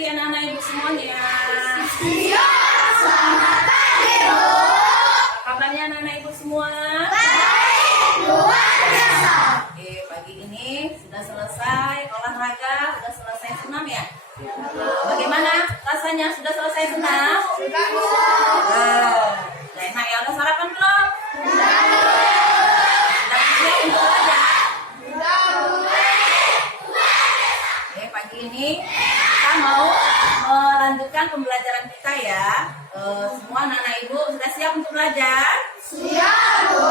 pagi anak-anak ibu semuanya. Iya, selamat pagi, Bu. Apa kabarnya anak-anak ibu semua? Baik, luar biasa. Oke, pagi ini sudah selesai olahraga, sudah selesai senam ya? Bagaimana rasanya? Sudah selesai senam? Sudah, Bu. Udah enak ya? Udah sarapan belum? Sudah, Udah siap untuk belajar? Sudah, Bu. Oke, pagi ini kita mau melanjutkan pembelajaran kita ya. Semua anak-anak ibu sudah siap untuk belajar? Siap, Bu.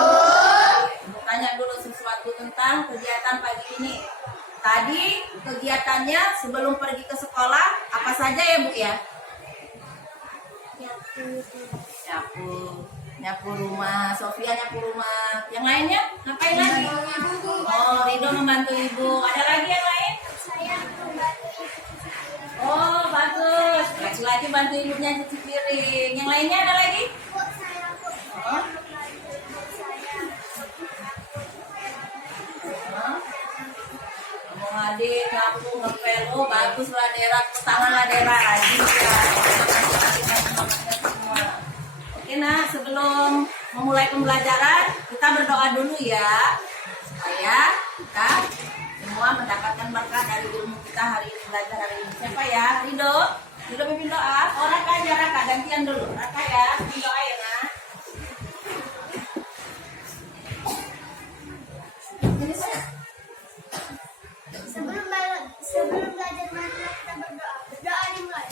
Mau tanya dulu sesuatu tentang kegiatan pagi ini. Tadi kegiatannya sebelum pergi ke sekolah apa saja ya Bu ya? Nyapu rumah, Sofia nyapu rumah. Yang lainnya ngapain lagi? Oh, Rido membantu ibu. Ada lagi yang lain? Oh, bagus. Lagi bantu ibunya cuci piring. Yang lainnya ada lagi? Oh. Ngomong adik, nyapu, ngepel. Oh, baguslah Dera. Tanganlah Dera. Rajin ya. Semua. Oke nak, sebelum memulai pembelajaran, kita berdoa dulu ya. Supaya kita semua mendapatkan berkah dari ilmu kita hari ini, belajar hari ini. Siapa ya? Rido? Rido pimpin doa. Oh, Raka aja, Raka. Gantian dulu. Raka ya, pimpin doa ya nak. Sebelum belajar marilah kita berdoa. Berdoa dimulai.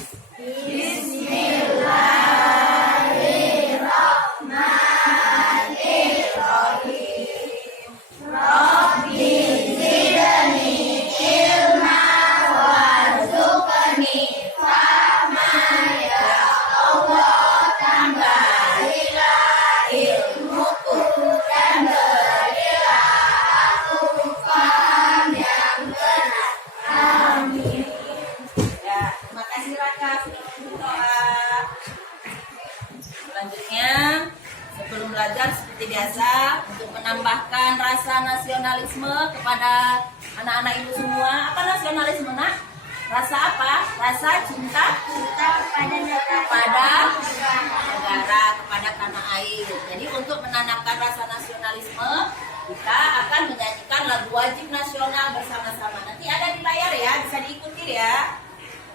Ya, terima kasih Raka sudah pimpin doa. Selanjutnya, sebelum belajar seperti biasa, untuk menambahkan rasa nasionalisme kepada anak-anak ibu semua. Apa nasionalisme nak? Rasa apa? Rasa cinta kepada negara, kepada tanah air. Jadi untuk menanamkan rasa nasionalisme, kita akan menyanyikan lagu wajib nasional bersama-sama. Nanti ada di layar ya, bisa diikuti ya.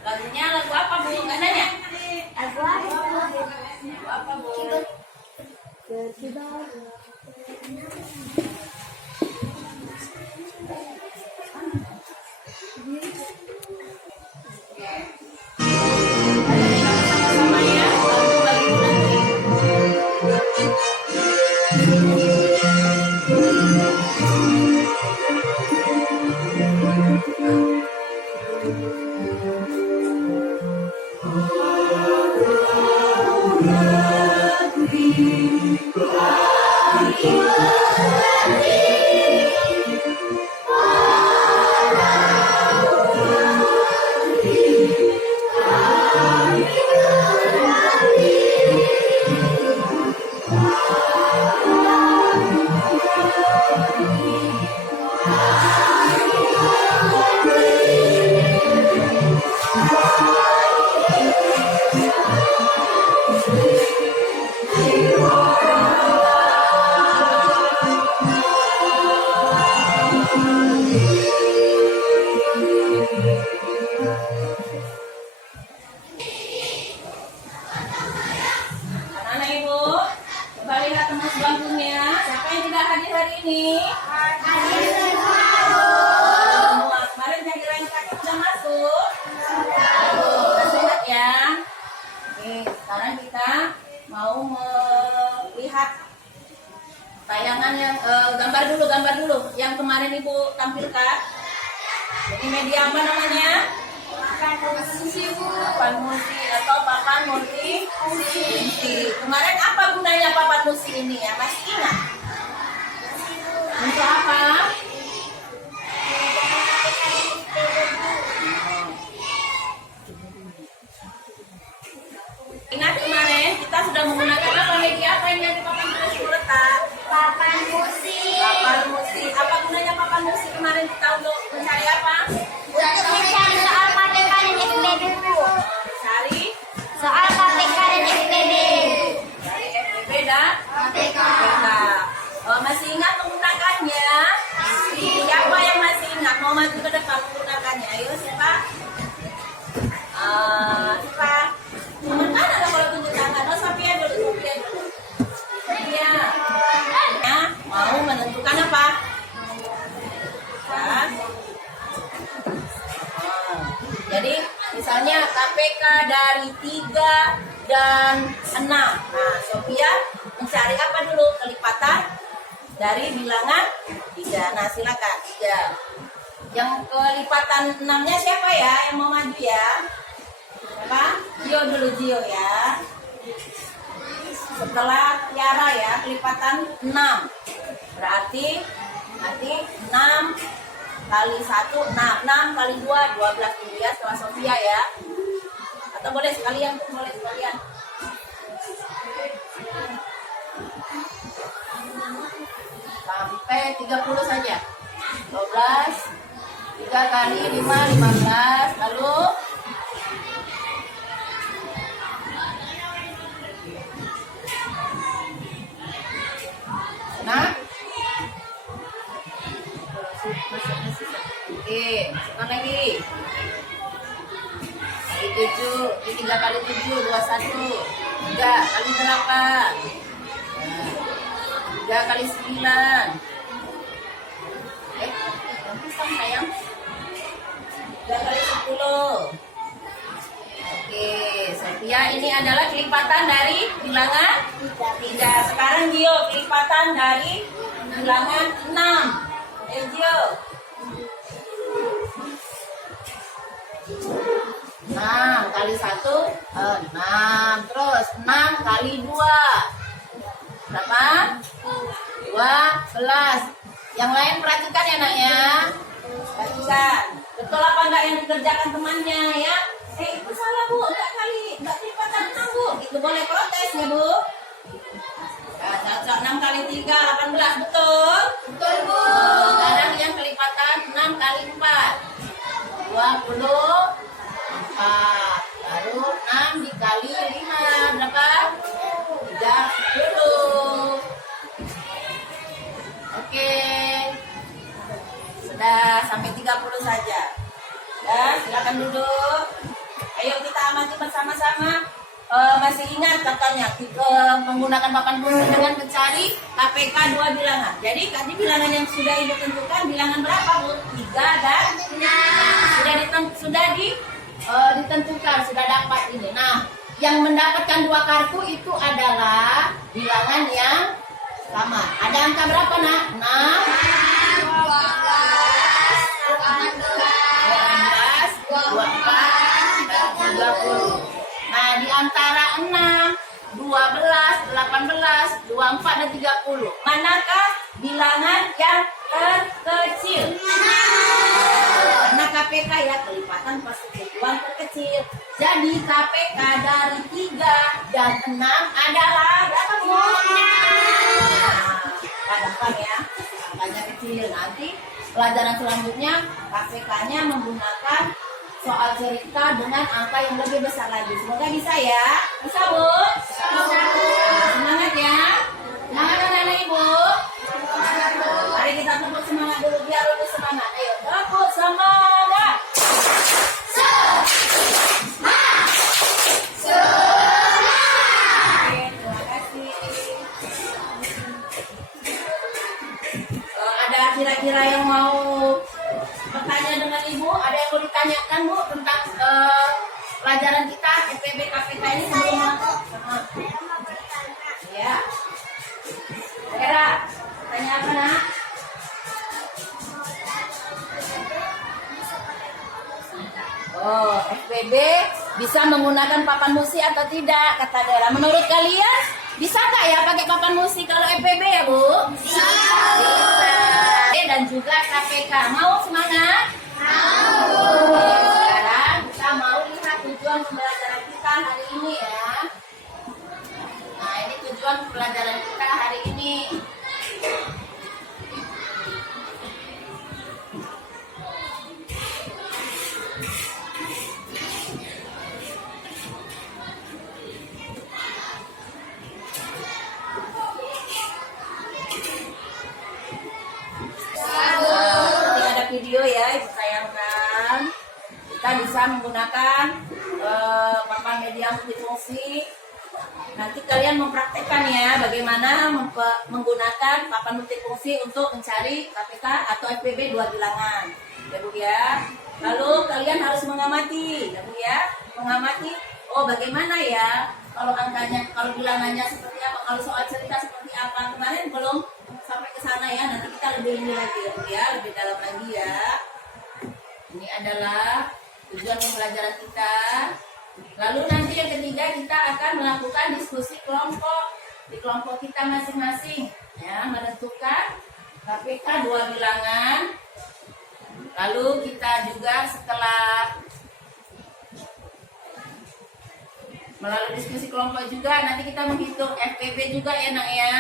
Lagunya lagu apa Bu? Nggak nanya? Lagu apa Bu? Sama-sama ya, lagu bagi nanti. Anak-anak ibu, coba lihat teman sebangkunya. Siapa yang tidak hadir hari ini? Semua. Kemarin jadi rengkat sudah masuk? Sudah sehat ya? Oke, sekarang kita mau melihat tayangan yang gambar dulu yang kemarin ibu tampilkan. Jadi media apa namanya? Papan musi atau papan multi. Kemarin apa gunanya papan musi ini ya? Masih ingat? Untuk apa? Ingat kemarin kita sudah menggunakan apa media apa yang di papan musi letak? Papan musik. Papan musi. Apa gunanya papan musi kemarin kita untuk mencari apa? Untuk mencari soal matematika. depan menggunakannya. Ayo siapa? Siapa? Teman mana lah kalau tunjuk tangan? Oh, Sophia dulu, Sophia dulu. Sophia. Ya, mau menentukan apa? Ya. Jadi misalnya KPK dari 3 dan 6. Nah, Sophia mencari apa dulu? Kelipatan dari bilangan 3. Nah, silakan 3. Yang kelipatan 6-nya siapa ya yang mau maju ya? Siapa? Gio dulu, Gio ya. Setelah Tiara ya, kelipatan 6. Berarti nanti 6 kali 1, 6 kali 2, 12 dulu ya setelah Sophia ya. Atau boleh sekalian tuh, boleh sekalian. Sampai 30 saja. 12, 3 kali 5, 15. Lalu nah, oke, masukkan lagi. Kali 7, ini 3 kali 7, 21. 3 kali 8. 3 kali 9. Yang pisang sayang. 3 kali 10. Oke, Sophia ini adalah kelipatan dari bilangan 3. Sekarang Gio, kelipatan dari bilangan 6. Gio. 6 kali 1, 6. Terus 6 kali 2. Berapa? 12. Yang lain perhatikan ya nak ya. Perhatikan. Betul apa enggak yang dikerjakan temannya ya? Itu salah bu, enggak kelipatan 6 bu. Itu boleh protes ya bu. Nah, cocok 6 kali 3, 18. Betul? Betul bu. Sekarang yang kelipatan 6 kali 4. 24. Baru 6 dikali 5. Berapa? 30. Oke. Sudah sampai 30 saja. Ya, silakan duduk. Ayo kita amati bersama-sama. Masih ingat katanya menggunakan papan kursi dengan mencari KPK 2 bilangan. Jadi tadi bilangan yang sudah ibu tentukan bilangan berapa bu? 3 dan 6. Ditentukan, sudah dapat ini. Nah, yang mendapatkan 2 kartu itu adalah bilangan yang sama. Ada angka berapa nak? 6, 12, 24, dan 30. Nah, di antara 6, 12, 18, 24, dan 30. Manakah bilangan yang terkecil? Karena KPK ya, kelipatan persekutuan terkecil. Jadi KPK dari 3 dan 6 adalah berapa bu? Nah, gampang ya, angkanya kecil. Nanti pelajaran selanjutnya KPK-nya menggunakan soal cerita dengan angka yang lebih besar lagi. Semoga bisa ya. Bisa bu? Bisa bu. Semangat ya. Semangat anak-anak ibu. Mari kita tepuk semangat dulu biar lebih semangat. Ayo tepuk semangat. Oke, terima kasih. Ada kira-kira yang mau bertanya dengan ibu? Ada yang mau ditanyakan bu tentang pelajaran kita FPB KPK ini sebelumnya? Saya mau bertanya. Ya. Era, tanya apa nak? Oh, FPB bisa menggunakan papan musi atau tidak? Kata Dera. Menurut kalian bisa nggak ya pakai papan musi kalau FPB ya bu? Bisa. Dan juga KPK. Mau semangat? Mau. Sekarang kita mau lihat tujuan pembelajaran kita hari ini ya. Nah, ini tujuan pembelajaran kita hari ini. Ada video ya, Ibu kita bisa menggunakan papan media multifungsi. Nanti kalian mempraktekkan ya bagaimana menggunakan papan multifungsi untuk mencari KPK atau FPB 2 bilangan, ya Bu ya. Lalu kalian harus mengamati, ya Bu ya, mengamati. Oh bagaimana ya kalau angkanya, kalau bilangannya seperti apa, kalau soal cerita seperti apa. Kemarin belum sampai ke sana ya, nanti kita lebih ini lagi ya Bu ya, lebih dalam lagi ya. Ini adalah tujuan pembelajaran kita. Lalu nanti yang ketiga kita akan melakukan diskusi kelompok di kelompok kita masing-masing ya, menentukan KPK 2 bilangan. Lalu kita juga setelah melalui diskusi kelompok juga nanti kita menghitung FPB juga ya nak ya.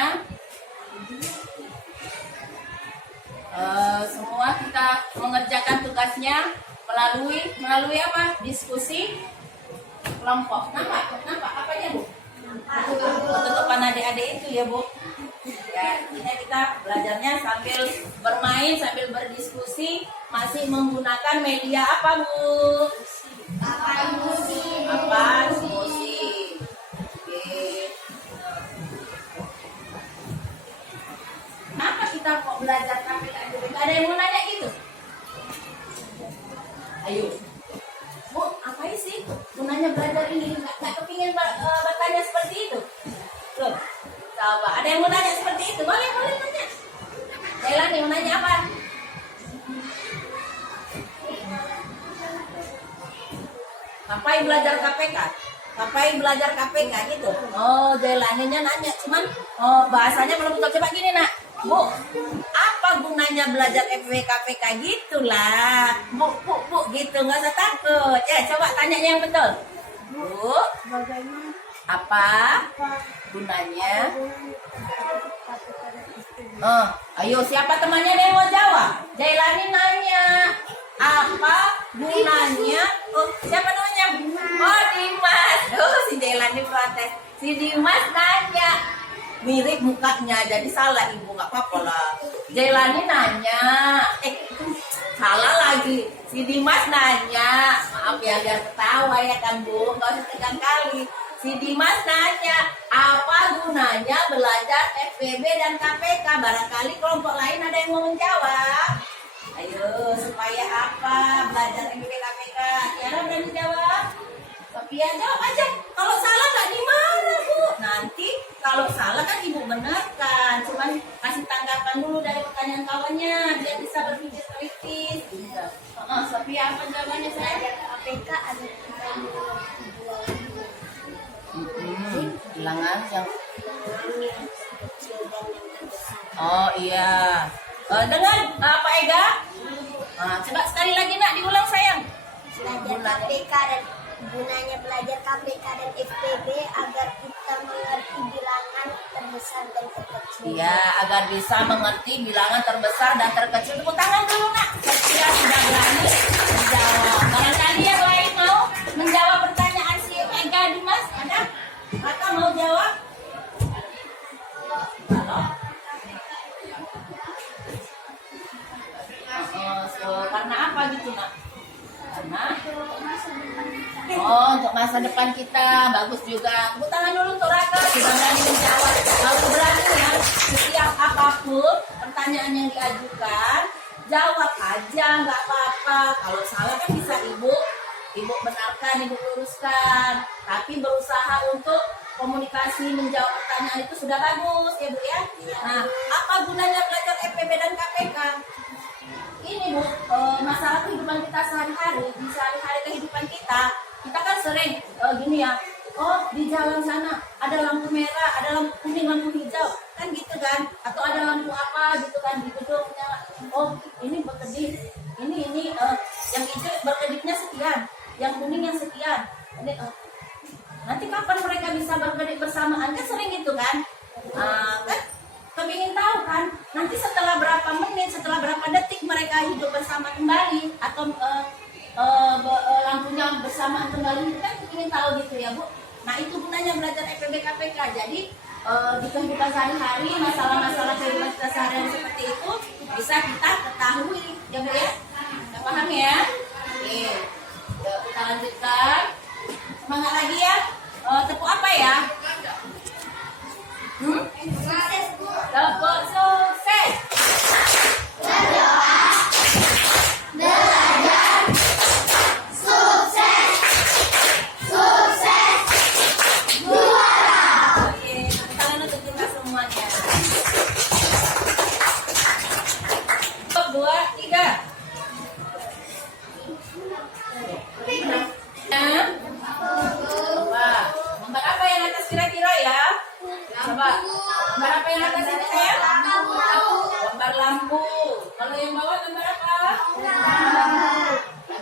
Semua kita mengerjakan tugasnya melalui apa? Diskusi kelompok. Nampak apanya Bu? Tutupan adik-adik itu ya Bu. Ya, ini kita belajarnya sambil bermain, sambil berdiskusi, masih menggunakan media apa Bu? Papan musik. Papan musik. Oke. Kenapa kita kok belajar KPK? Ada yang mau nanya gitu? Ayo. Bu, apa sih gunanya belajar ini? Nggak kepingin bertanya seperti itu? Loh, coba ada yang mau nanya seperti itu? Boleh nanya. Jailani mau nanya apa? Ngapain belajar KPK? Ngapain belajar KPK gitu? Oh, Jailaninya nanya, cuman bahasanya belum betul. Coba gini nak, Bu, apa gunanya belajar FW KPK gitulah? Bu, gitu, nggak usah takut. Ya, coba tanya yang betul. Bu, Bagaimana apa gunanya? Ayo, siapa temannya yang mau jawab? Jailani nanya, apa gunanya? Oh, siapa namanya? Oh, Dimas. Oh, si Jailani protes. Si Dimas nanya. Mirip mukanya, jadi salah ibu, nggak apa-apa lah. Jailani nanya, salah lagi. Si Dimas nanya, maaf ya biar ketawa ya kan Bu, nggak usah tegang kali. Si Dimas nanya, apa gunanya belajar FPB dan KPK? Barangkali kelompok lain ada yang mau menjawab. Ayo, supaya apa belajar FPB KPK? Tiara berani jawab? Sophia jawab aja. Kalau salah nggak dimarah Bu. Nanti kalau salah kan ibu benarkan. Cuman kasih tanggapan dulu dari pertanyaan kawannya biar bisa berpikir kritis. Sophia apa jawabannya saya? KPK ada Bilangan yang oh iya. Dengan Pak Ega. Coba sekali lagi nak diulang sayang. belajar KPK dan gunanya belajar KPK dan FPB agar kita mengerti bilangan terbesar dan terkecil. Iya, agar bisa mengerti bilangan terbesar dan terkecil. Tepuk tangan dulu nak. Saya sudah berani menjawab. Barangkali yang lain mau menjawab pertanyaan si Ega Dimas? Ada? Maka mau jawab? Karena apa gitu nak? Karena untuk masa depan kita bagus juga. Tepuk tangan dulu untuk Raka sudah berani menjawab. Kalau berani ya, setiap apapun pertanyaan yang diajukan jawab aja, nggak apa-apa. Kalau salah kan bisa ibu benarkan, ibu luruskan. Tapi berusaha untuk komunikasi menjawab pertanyaan itu sudah bagus ya Bu ya. Nah, apa gunanya belajar FPB dan KPK? Ini Bu, masalah kehidupan kita sehari-hari, di sehari-hari kehidupan kita kan sering gini ya, oh di jalan sana ada lampu merah, ada lampu kuning, lampu hijau, kan gitu kan, atau ada lampu apa gitu kan di gedung nyala. Oh ini berkedip, ini yang hijau berkedipnya sekian, yang kuning yang sekian. Nanti kapan mereka bisa berkedip bersamaan, kan sering gitu kan, kan kepingin tahu kan, nanti setelah berapa menit, setelah berapa detik mereka hidup bersama kembali atau lampunya bersamaan kembali, kan kepingin tahu gitu ya Bu. Nah itu gunanya belajar FPB KPK. Jadi di kehidupan sehari-hari, masalah-masalah kehidupan kita sehari-hari seperti itu bisa kita ketahui ya Bu ya. Udah paham ya? Oke. Ya. Coba. Gambar apa yang atas kira-kira ya? Coba. Gambar apa yang atas ini ya? Gambar lampu. Kalau yang bawah gambar apa?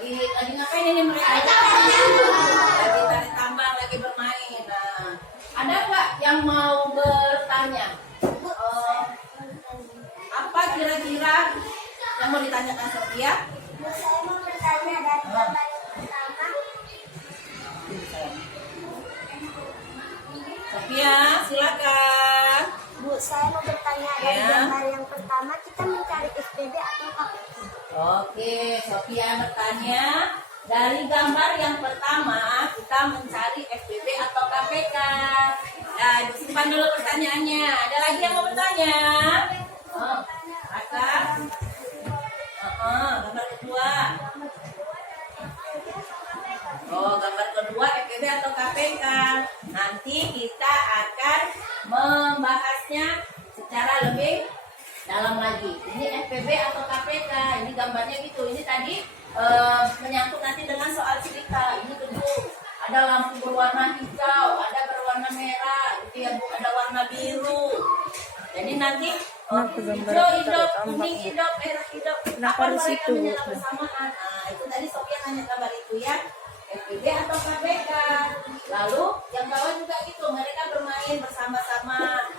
Lagi ngapain ini mereka? Lagi tarik tambang, lagi bermain. Nah, ada nggak yang mau bertanya? Apa kira-kira yang mau ditanyakan Sophia? Saya mau bertanya dari gambar yang pertama. Sophia, silakan. Bu, saya mau bertanya dari Ya. gambar yang pertama, kita mencari SPB atau KPK? Oke, Sophia bertanya, dari gambar yang pertama kita mencari FBB atau KPK. Nah, disimpan dulu pertanyaannya. Ada lagi yang mau bertanya? Oh, Raka? Gambar kedua. Oh, gambar kedua FBB atau KPK. Nanti kita akan membahasnya secara lebih dalam lagi. Ini FPB atau KPK, ini gambarnya gitu. Ini tadi menyangkut nanti dengan soal cerita. Ini gedung, ada lampu berwarna hijau, ada berwarna merah, gitu ya Bu, ada warna biru. Jadi nanti hijau hijau, kuning hijau, merah hijau. Apa mereka menyala bersamaan? Nah, itu tadi Sophia nanya kabar itu ya. FPB atau KPK. Lalu yang bawah juga gitu, mereka bermain bersama-sama.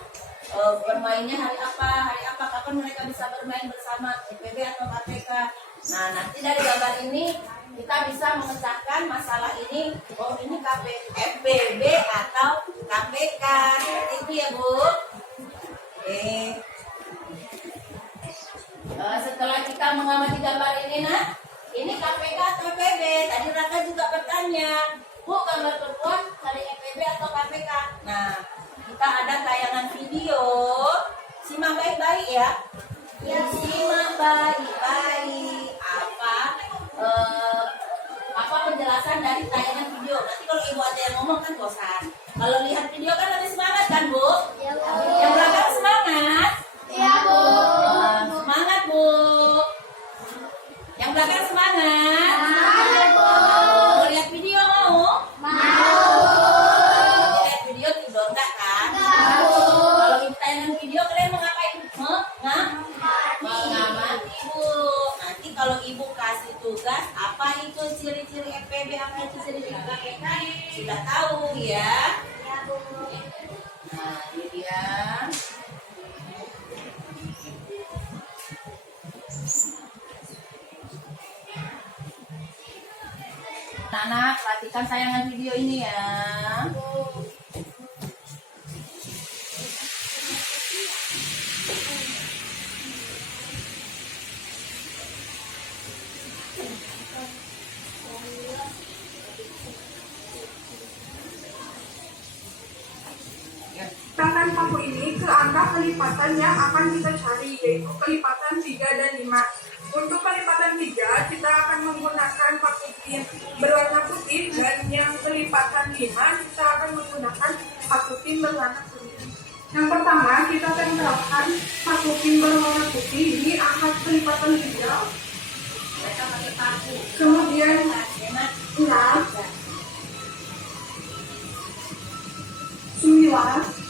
Bermainnya hari apa, kapan mereka bisa bermain bersama, FPB atau KPK. Nah, nanti dari gambar ini kita bisa memecahkan masalah ini. Oh, ini FPB atau KPK. Seperti itu ya Bu. Oke. Setelah kita mengamati gambar ini, nah, ini KPK atau FPB. Tadi Raka juga bertanya, Bu, gambar kedua dari FPB atau KPK. Nah, kita ada tayangan video. Simak baik-baik ya. Simak baik-baik apa penjelasan dari tayangan video. Nanti kalau ibu ada yang ngomong kan bosan. Kalau lihat video kan lebih semangat kan Bu? Ya, Bu. Yang belakang semangat. Iya, Bu. Semangat Bu. Yang belakang semangat. Iya, Bu. Mau lihat video mau? Lihat video tidur enggak kan? Kalau ibu tayangan video kalian mau ngapain? Mengamati Bu. Nanti kalau ibu kasih tugas apa itu ciri-ciri FPB, apa itu ciri-ciri KPK, sudah tahu ya. Ya, Bu. Nah, ini dia. Anak, perhatikan tayangan video ini ya. Tangan paku ini ke angka kelipatan yang akan kita cari, yaitu kelipatan 3 dan 5. Untuk kelipatan 3, kita akan menggunakan paku pin berwarna putih, dan yang kelipatan 5, kita akan menggunakan paku pin berwarna kuning. Yang pertama, kita tempelkan paku pin berwarna putih di angka kelipatan 3. Mereka pakai paku. Kemudian 6, 9,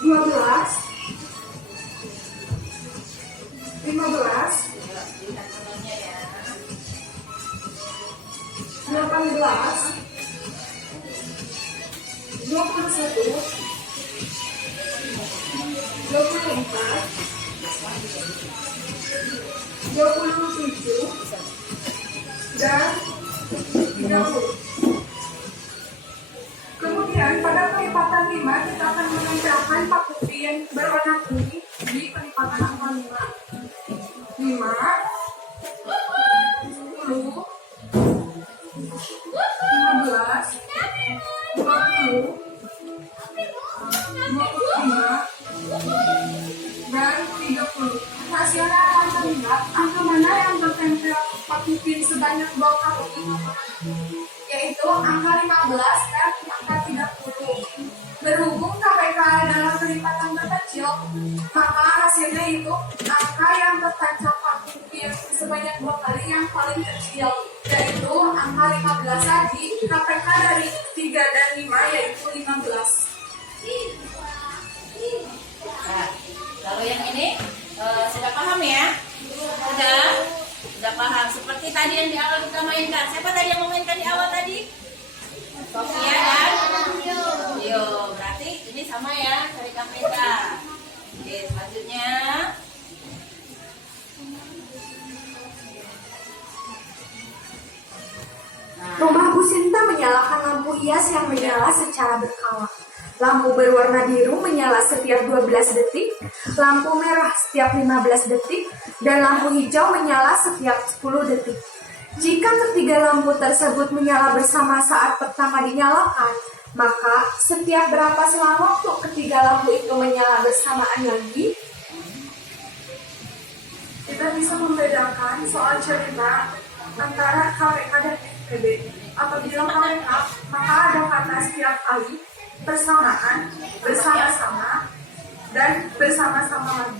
12, 15, 18, 21, 24, 27, dan 30. Kemudian pada kelipatan 5 kita akan menempelkan paku pin berwarna kuning di kelipatan angka 5. 5, 10, 15, 20, 25, dan 30. Hasilnya akan terlihat angka mana yang bertempel paku pin sebanyak 2 kali, yaitu angka 15 dan angka 30. Berhubung KPK adalah kelipatan terkecil, maka hasilnya itu angka yang tertancap paku pin sebanyak 2 kali yang paling kecil, yaitu angka 15 tadi. KPK dari 3 dan 5 yaitu 15. Nah, kalau yang ini sudah paham ya? Sudah paham. Seperti tadi yang di awal kita mainkan. Siapa tadi yang memainkan di awal tadi? Sofia dan Yo. Berarti ini sama ya, cari KPK. Oke, selanjutnya. Rumah Bu Sinta menyalakan lampu hias yang menyala secara berkala. Lampu berwarna biru menyala setiap 12 detik, lampu merah setiap 15 detik, dan lampu hijau menyala setiap 10 detik. Jika ketiga lampu tersebut menyala bersama saat pertama dinyalakan, maka setiap berapa selang waktu ketiga lampu itu menyala bersamaan lagi? Kita bisa membedakan soal cerita antara KPK dan FPB. Apabila KPK, maka ada kata setiap kali, bersamaan, bersama-sama, dan bersama-sama lagi.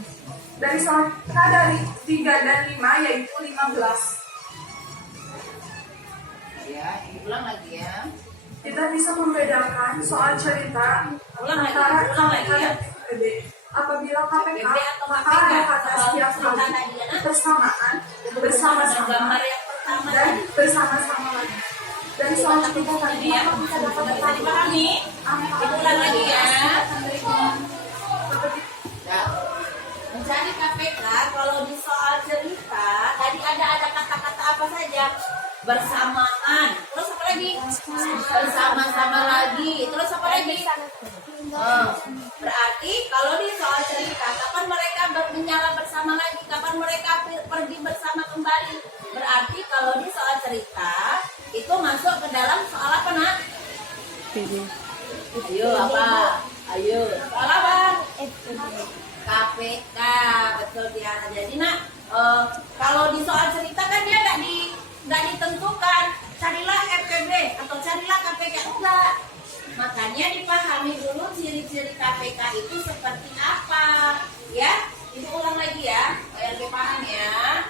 Dari soal kita dari 3 dan 5 yaitu 15. Ya, ulang lagi ya. Kita bisa membedakan soal cerita antara KPK dan FPB. Apabila KPK, maka ada kata setiap kali, bersamaan, bersama-sama, dan bersama-sama lagi. Dari soal cerita tadi, Ya, kita dapat bisa dipahami. Ulang lagi ya. Ya. Mencari KPK kalau di soal cerita tadi ada kata-kata apa saja? Bersamaan. Terus apa lagi? Bersama-sama lagi. Terus apa lagi? Berarti kalau di soal cerita kapan mereka menyala bersama lagi? Kapan mereka pergi bersama kembali? Berarti kalau di soal cerita itu masuk ke dalam soal apa, Nak? Ayo apa? Ayo. Soal apa? KPK, betul Tiara. Jadi Nak, kalau di soal cerita kan dia nggak ditentukan. Carilah FPB atau carilah KPK, enggak. Makanya dipahami dulu ciri-ciri KPK itu seperti apa, ya? Ibu ulang lagi ya, biar lebih paham ya.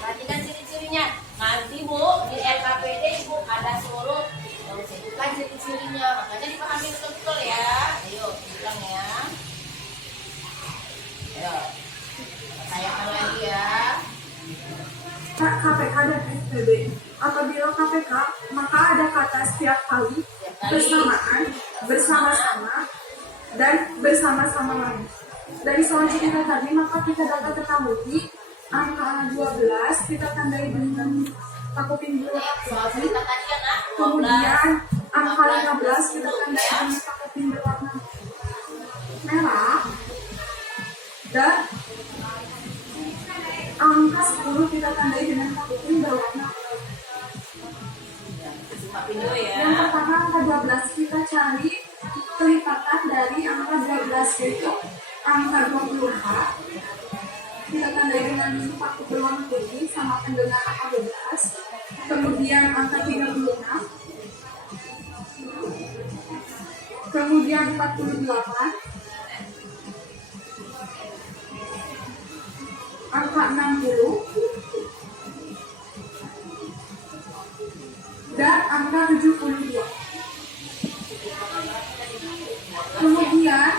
Perhatikan ciri-cirinya. Nanti Bu di LKPD Ibu ada suruh sebutkan ciri-cirinya, makanya dipahami betul-betul ya. Ayo ulang ya. Ayo, tanyakan lagi ya. KPK dan FPB. Apabila KPK, maka ada kata setiap kali, bersamaan, bersama-sama, dan bersama-sama lagi. Dari soal cerita tadi, maka kita dapat ketahui angka 12 kita tandai dengan paku pinggul. Soal cerita tadi ya Nak. Kemudian angka 15 kita tandai dengan paku pinggul warna merah. Dan angka 10 kita tandai dengan paku pinggul warna Dulu ya. Yang pertama angka 12 kita cari kelipatan dari angka 12 yaitu angka 24. Kita tandai dengan paku berwarna putih sama dengan angka 12. Kemudian angka 36. Kemudian 48. Angka 60. Dan angka 72. Kemudian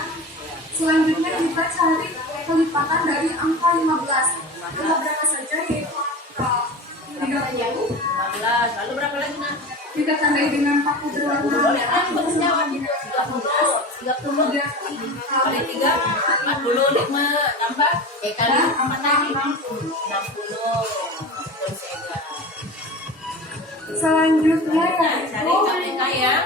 selanjutnya kita cari kelipatan dari angka 15. Angka berapa saja yaitu angka 30. 15. Lalu berapa lagi Nak? Kita tandai dengan paku berwarna merah. Kemudian Kali 3, 40, 5, tambah kali 4 tadi 60. selanjutnya Cari KPK yang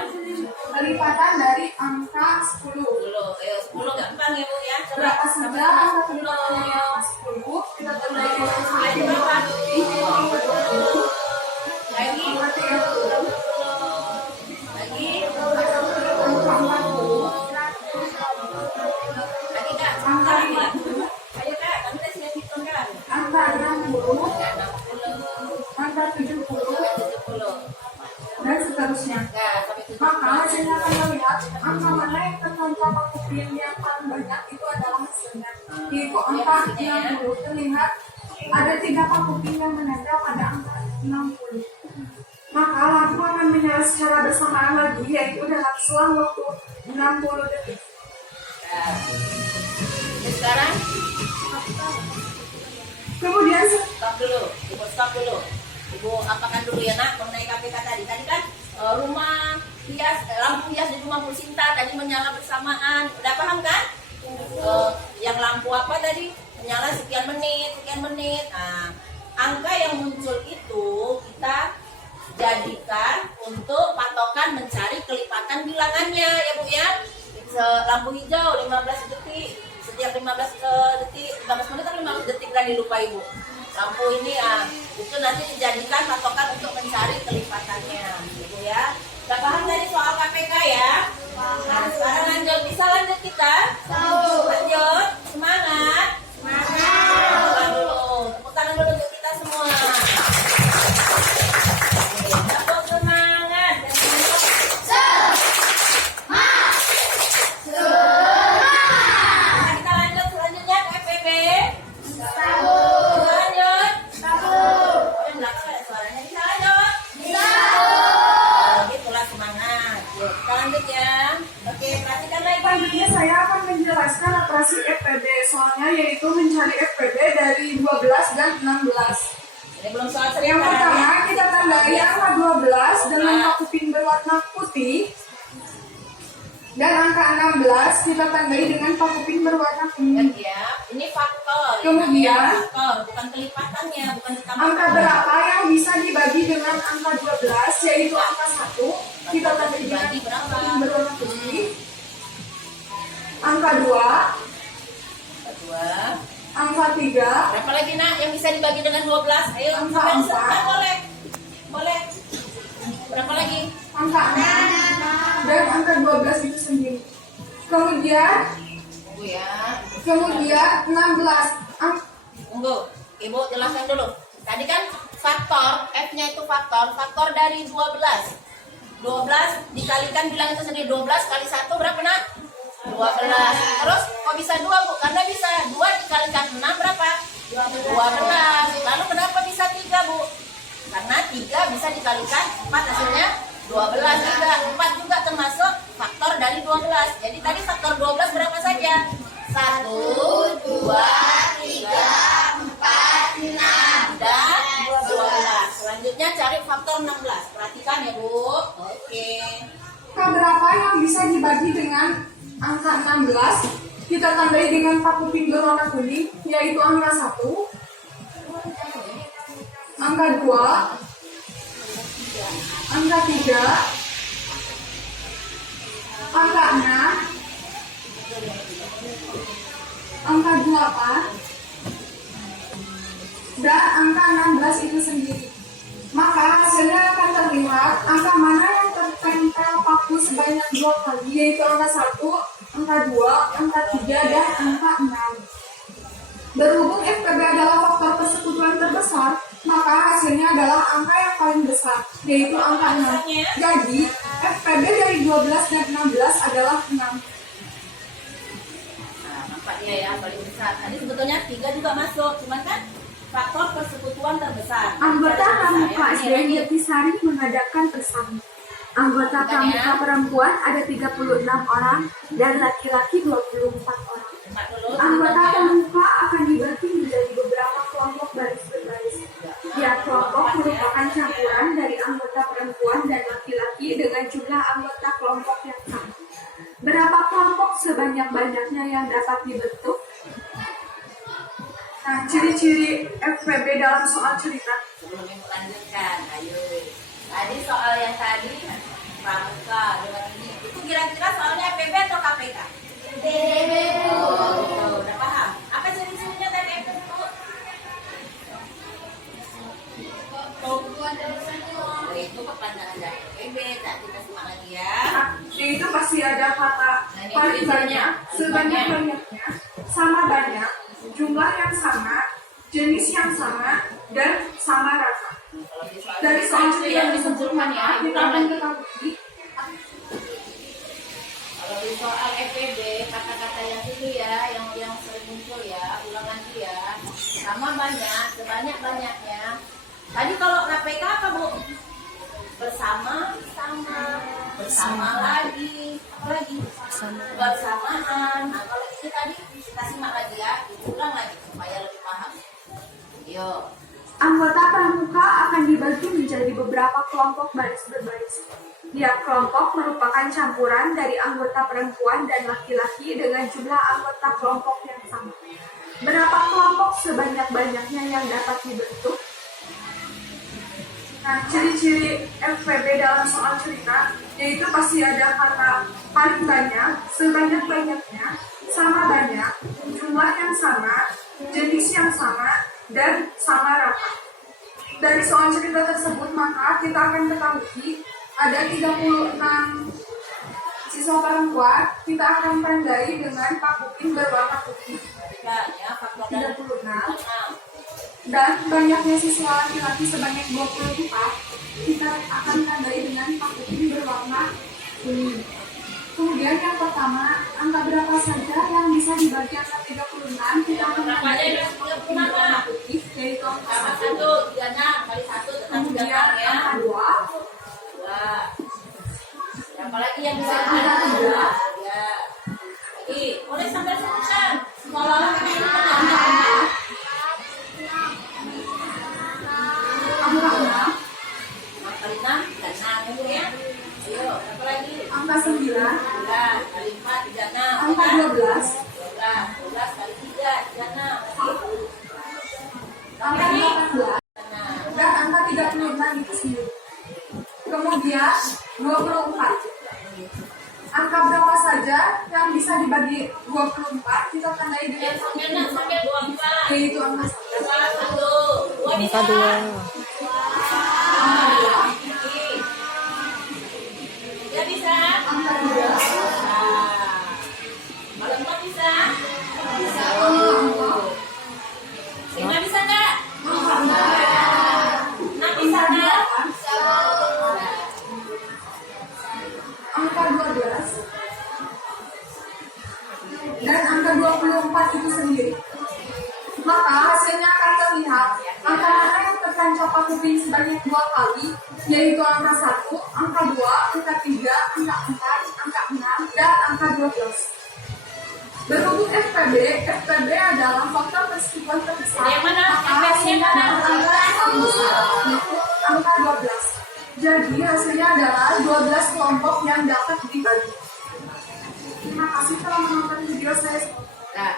kelipatan dari angka 10. 10. Ayo 10 gampang ya Bu ya. Coba Berapa saja sama-sama. angka kelipatan yang 10? Kita tandai dengan Lagi berapa? Lagi. Lagi. Lagi Kak. angka 5. Ayo Kak, kamu tes lihat hitung Kak. Angka 60, Ya, 60. angka 70, 70. dan seterusnya. Ya, sampai 70. Maka hasilnya akan melihat angka mana yang tertanam paku pin yang paling banyak itu adalah hasilnya. Yaitu angka 60 terlihat ada 3 pakuping yang menempel pada angka 60. Maka lampu akan menyala secara bersamaan lagi, yaitu dalam selang waktu 60 detik. Nah, jadi sekarang Kemudian stop dulu, Ibu stop dulu. Ibu apakan dulu ya nak mengenai KPK tadi. Tadi kan rumah hias, lampu hias di rumah Bu Sinta tadi menyala bersamaan. Udah paham kan? Yang lampu apa tadi? Menyala sekian menit, sekian menit. Nah, angka yang muncul itu kita jadikan untuk patokan mencari kelipatan bilangannya ya Bu ya. Lampu hijau 15 detik, setiap 15 detik, 15 menit kan 15 detik kan lupa Ibu. Lampu ini itu nanti dijadikan patokan untuk mencari kelipatannya gitu ya. Udah paham tadi soal KPK ya? Nah, sekarang lanjut, bisa lanjut kita? Lanjut, semangat. Semangat dulu, tepuk tangan dulu untuk kita semua. Tepuk semangat. Nah, kita lanjut selanjutnya ke FPB. Lanjut. Suaranya bisa lanjut. Gitulah semangat. Yuk, kita lanjut ya. Oke, perhatikan lagi. selanjutnya saya akan menjelaskan operasi FPB, soalnya yaitu mencari FPB dari 12 dan 16. Ini belum soal cerita. Yang pertama kita tandai angka 12 dengan pakuping berwarna putih, dan angka 16 kita tandai dengan pakuping berwarna kuning. Ya, ini faktor. Kemudian, faktor, bukan kelipatannya, bukan ditambah. Angka berapa yang bisa dibagi dengan angka 12, yaitu angka 1, kita tandai dengan Dibagi berapa? pakuping berwarna putih. Angka 2, Kedua. angka 3, Berapa lagi nak yang bisa dibagi dengan 12? Ayo, Angka sampai empat. disertai, boleh. Boleh. Berapa lagi? angka 6, dan angka 12 itu sendiri. Kemudian Tunggu ya. 16 Tunggu. Ibu jelaskan dulu. Tadi kan faktor, F-nya itu faktor dari 12. 12 dikalikan bilang itu sendiri 12 kali 1 berapa nak? 12. Terus kok bisa 2 Bu? Karena bisa 2 dikalikan 6 berapa? 12. Lalu kenapa bisa 3 Bu? Karena 3 bisa dikalikan 4 hasilnya 12 juga. 4 juga termasuk faktor dari 12. Jadi tadi faktor 12 berapa saja? 1, 2, 3, 4, 6 dan 12. Selanjutnya cari faktor 16. Perhatikan ya Bu. Oke. angka berapa yang bisa dibagi dengan angka 16, kita tandai dengan pakuping berwarna kuning, yaitu angka 1, angka 2, angka 3, angka 6, angka 8, dan angka 16 itu sendiri. Maka hasilnya akan terlihat angka mana yang tertempel paku sebanyak 2 kali, yaitu angka 1, angka 2, angka 3, dan angka 6. Berhubung FPB adalah faktor persekutuan terbesar, maka hasilnya adalah angka yang paling besar, yaitu angka 6. Jadi, FPB dari 12 dan 16 adalah 6. Nah, nampaknya ya paling besar. Tadi sebetulnya 3 juga masuk, cuman kan faktor persekutuan terbesar. Anggota Pramuka Ya, SD ini Nirtisari mengadakan pesan. Anggota Pramuka perempuan ada 36 orang dan laki-laki 24 orang. buka dulu. Anggota sebentar ya. Pramuka akan dibagi menjadi beberapa kelompok baris berbaris. Tiap kelompok merupakan campuran dari anggota perempuan dan laki-laki dengan jumlah anggota kelompok yang sama. Berapa kelompok sebanyak-banyaknya yang dapat dibentuk? Nah, ciri-ciri FPB dalam soal cerita. Sebelum Ibu lanjutkan, ayo. Tadi soal yang tadi pramuka dengan ini, itu kira-kira soalnya FPB atau KPK? FPB Bu. Udah paham? Apa ciri-cirinya tadi FPB Bu? Itu kepanjangan dari FPB. Tak kita simak lagi ya. Nah, itu pasti ada kata paling banyak, sebanyak-banyaknya, sama banyak, jumlah yang sama, jenis yang sama, dan sama rasa. Dari soal cerita yang disebutkan ya, kita akan ketahui kalau di soal FPB kata-kata yang itu ya, yang sering muncul ya, ulang lagi ya. sama banyak, sebanyak-banyaknya. Tadi kalau KPK apa Bu? Bersama, bersama lagi, apa lagi? Bersamaan. Nah, kalau ini tadi kita simak lagi ya, diulang lagi supaya lebih paham. Yuk. Anggota pramuka akan dibagi menjadi beberapa kelompok baris berbaris. Tiap kelompok merupakan campuran dari anggota perempuan dan laki-laki dengan jumlah anggota kelompok yang sama. Berapa kelompok sebanyak-banyaknya yang dapat dibentuk? Nah, ciri-ciri FPB dalam soal cerita yaitu pasti ada kata paling banyak, sebanyak-banyaknya, sama banyak, jumlah yang sama, jenis yang sama, dan sama rata. Dari soal cerita tersebut, maka kita akan ketahui ada 36 siswa perempuan, kita akan tandai dengan pakuin berwarna putih. Ya, faktor dari 36. Dan banyaknya siswa laki-laki sebanyak 24, kita akan tandai dengan pakuin berwarna kuning. Kemudian yang pertama, angka berapa saja yang bisa dibagi angka 36, kita akan tandai dengan pakuin berwarna putih, yaitu angka 1. 1, 3 kali 1 tetap Kemudian 3 ya. angka 2, 2. Apalagi yang bisa dibagi 2. Ya. Lagi, boleh sampai sebutkan. Sekolah angka 6, kali 6 dan 6 ya. Ayo, apa lagi? angka 9, 9 kali 4 36. angka 12, 12 kali 3 36. angka 18, dan angka 36 itu sendiri. Kemudian 24. Angka berapa saja yang bisa dibagi 24 kita tandai dengan Sampai 24. yaitu angka 1. Angka 2. Ya bisa. Angka 3, Kalau 4 bisa. angka Lima bisa nggak? 6 bisa nggak? angka 12 dan angka 24 itu sendiri. Maka hasilnya akan terlihat angka mana yang tertancap pakuin sebanyak 2 kali, yaitu angka 1, angka 2, angka 3, angka 4, angka 6, dan angka 12. Berhubung FPB adalah faktor persekutuan terbesar. Yang mana? Maka FPB-nya hasilnya mana? adalah angka yang paling besar, yaitu angka 12. Jadi hasilnya adalah 12 kelompok yang dapat dibagi. Terima kasih telah menonton video saya. Nah,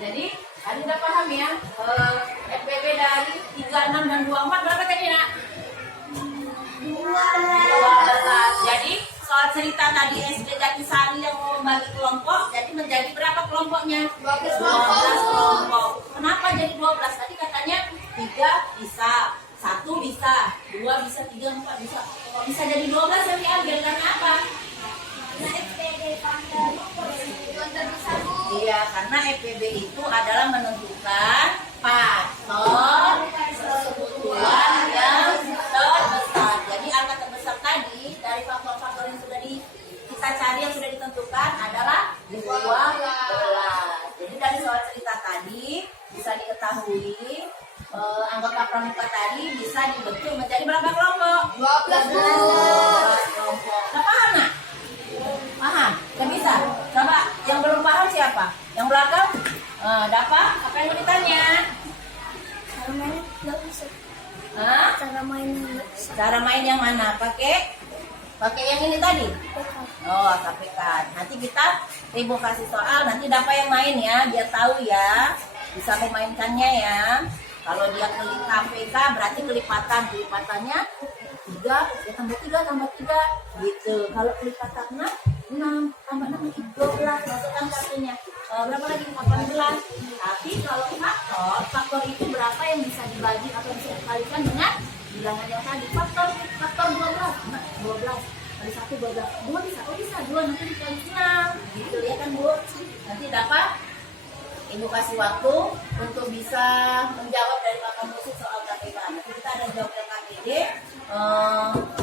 jadi tadi udah paham ya, FPB dari 36 dan 24 berapa tadi nak? 12. Jadi soal cerita tadi SD Jatisari yang mau membagi kelompok, jadi menjadi berapa kelompoknya? 12 kelompok. Kenapa jadi 12? Tadi katanya 3 bisa, 1 bisa, 2 bisa, 3, 4 bisa. Kok bisa jadi 12 yang diambil karena apa? Iya, karena FPB itu adalah menentukan faktor persekutuan yang terbesar. Jadi angka terbesar tadi dari faktor-faktor yang sudah kita cari yang sudah ditentukan adalah 12. Jadi dari soal cerita tadi bisa diketahui anggota pramuka tadi bisa dibentuk menjadi berapa kelompok? 12 kelompok. Udah paham nak? Paham? Gak bisa? Coba yang belum paham siapa? Yang belakang? Dapat? Apa yang mau ditanya? Hah? Cara main yang mana? Pakai yang ini tadi? Oh, sampaikan. Nanti kita ibu kasih soal, nanti dapat yang main ya, biar tahu ya. Bisa memainkannya ya. Kalau dia klik KPK berarti kelipatannya 3 ya tambah 3 gitu. Kalau kelipatan 6 tambah 6 12 masukkan kartunya. Berapa lagi? 18. Tapi kalau faktor itu berapa yang bisa dibagi atau bisa dikalikan dengan bilangan yang tadi. Faktor 12. Nah, 12 kali 1 12. 2 bisa. Oh bisa 2 nanti dikali 6. Gitu ya kan Bu. Nanti dapat Ibu kasih waktu untuk bisa menjawab dari Bapak Musik soal KPK. Nanti kita ada jawab LKPD.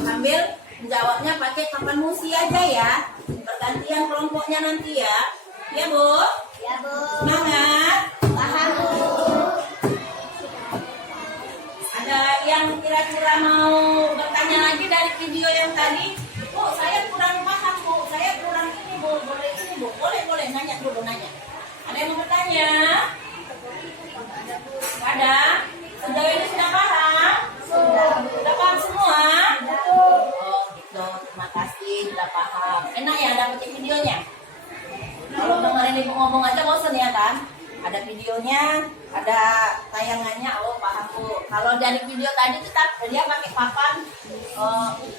Sambil menjawabnya pakai papan musi aja ya. Pergantian kelompoknya nanti ya. Ya Bu? Ya, Bu. Semangat. Paham, Bu. kira-kira mau bertanya lagi dari video yang tadi? Bu, saya kurang paham Bu, saya kurang ini Bu, boleh ini Bu, boleh nanya dulu nanya. Ada yang mau bertanya? Ada? Sejauh ini sudah paham? Sudah paham semua? Oh gitu, terima kasih sudah paham. Enak ya dapat videonya? Kalau dengerin ibu ngomong aja bosan ya kan? Ada videonya, ada tayangannya, oh paham Bu. Kalau dari video tadi tetap dia pakai papan,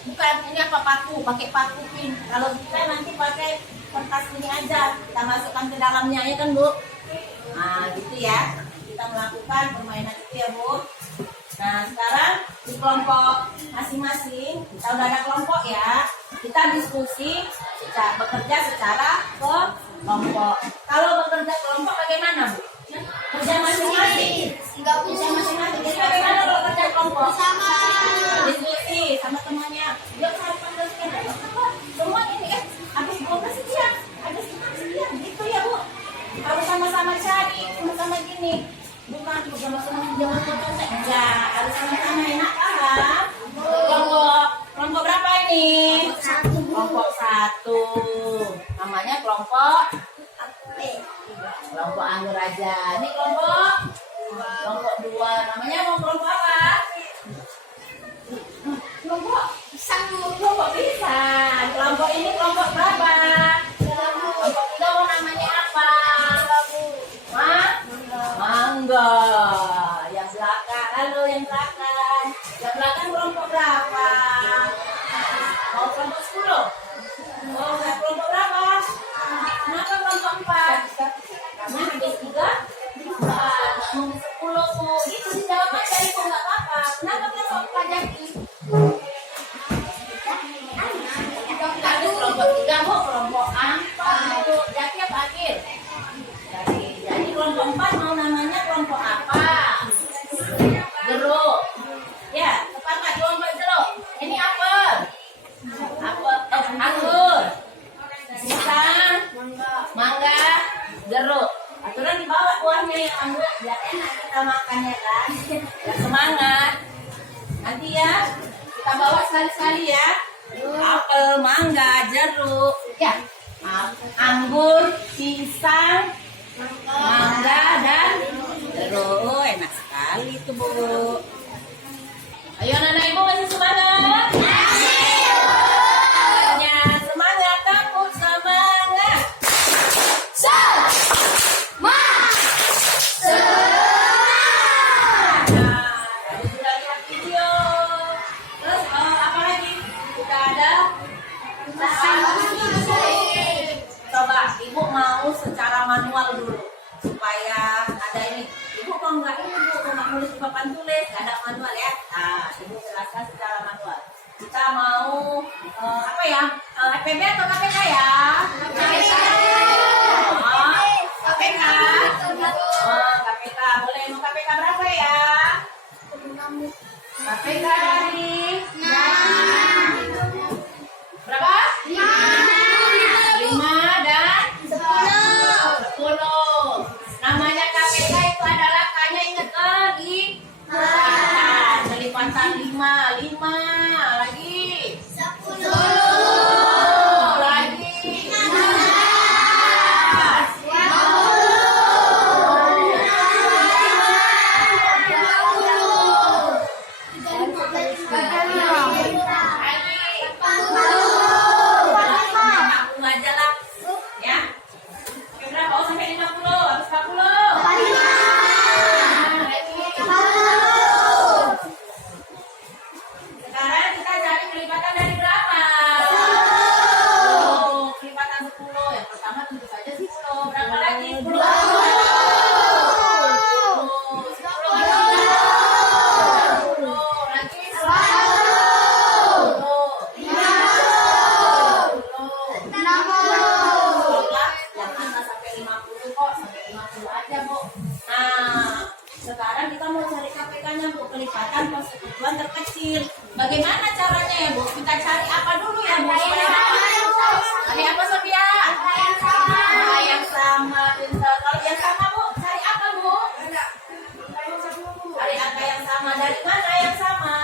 bukan ini apa paku, pakai paku pin. Kalau kita nanti pakai kertas ini aja, kita masukkan ke dalamnya ya kan Bu? Nah gitu ya, kita melakukan permainan itu ya Bu. Nah sekarang di kelompok masing-masing, kita udah ada kelompok ya, kita diskusi, bekerja secara kelompok. Kalau bekerja kelompok bagaimana Bu? Kerja masing-masing. Kerja masing-masing. Jadi bagaimana kalau kerja kelompok? Sama. Diskusi sama temannya. Yuk cari pembersihkan aja. Semua ini habis 12 sekian, habis 6 sekian. Gitu ya Bu. Harus sama-sama cari, sama-sama gini. Bukan bersama-sama jangan potong saja. Harus sama-sama enak paham. Kelompok berapa ini? Kelompok 1. Namanya kelompok anggur aja. Ini kelompok 2. Namanya mau kelompok apa? Kelompok pisang. Kelompok pisang. Kelompok ini kelompok berapa? Kelompok 3 mau namanya apa? Mangga. Yang belakang. Halo yang belakang. Yang belakang kelompok berapa? Mau kelompok 10? Oh, enggak kelompok berapa? Kenapa kelompok 4? Karena habis 3 mau 10 itu dijawab aja itu nggak apa-apa. Kenapa kelompok 4 jadi? Ada kelompok 3 mau kelompok 4 jadi apa akhir? Jadi kelompok 4 mau namanya kelompok apa? Jeruk. Ya, sepakat kelompok jeruk. Ini apel. Anggur. Pisang. Mangga. Jeruk. Aturan dibawa buahnya yang anggur biar enak kita makannya kan. Ya semangat. Nanti ya kita bawa sekali-sekali ya. Apel, mangga, jeruk. Ya. Anggur, pisang, mangga dan jeruk. Oh, enak sekali itu Bu. Ayo anak-anak ibu masih semangat? Ya, semangat kamu semangat. Tadi sudah lihat video. Terus apa lagi? Sudah ada. Coba ibu mau secara manual dulu supaya ada ini. Ibu kok enggak ini Bu, kok nggak nulis di papan tulis, nggak ada manual ya. Nah, ibu jelaskan secara manual. Kita mau apa ya? FPB atau KPK ya? KPK. KPK. KPK. Boleh mau KPK berapa ya? KPK dari berapa? 5 dan 10. Namanya KPK itu adalah K-nya ingat kelipatan 5 lagi 10 lagi 50 aja lah ya. Berapa? Oh, sampai 50 habis 40. Sekarang kita cari kelipatan dari berapa? 10. Kelipatan 10. Yang pertama tentu saja 10. Berapa lagi? 10. 10 lagi 10. Yang atas sampai 50 kok, sampai 50 aja Bu. Nah, sekarang kita mau cari KPK-nya Bu, kelipatan persekutuan terkecil. Bagaimana caranya ya Bu? Kita cari apa dulu ya Bu? Cari apa Sophia? Angka yang sama. Pintar. Kalau yang sama Bu, cari apa Bu? Cari angka yang sama. Dari mana yang sama?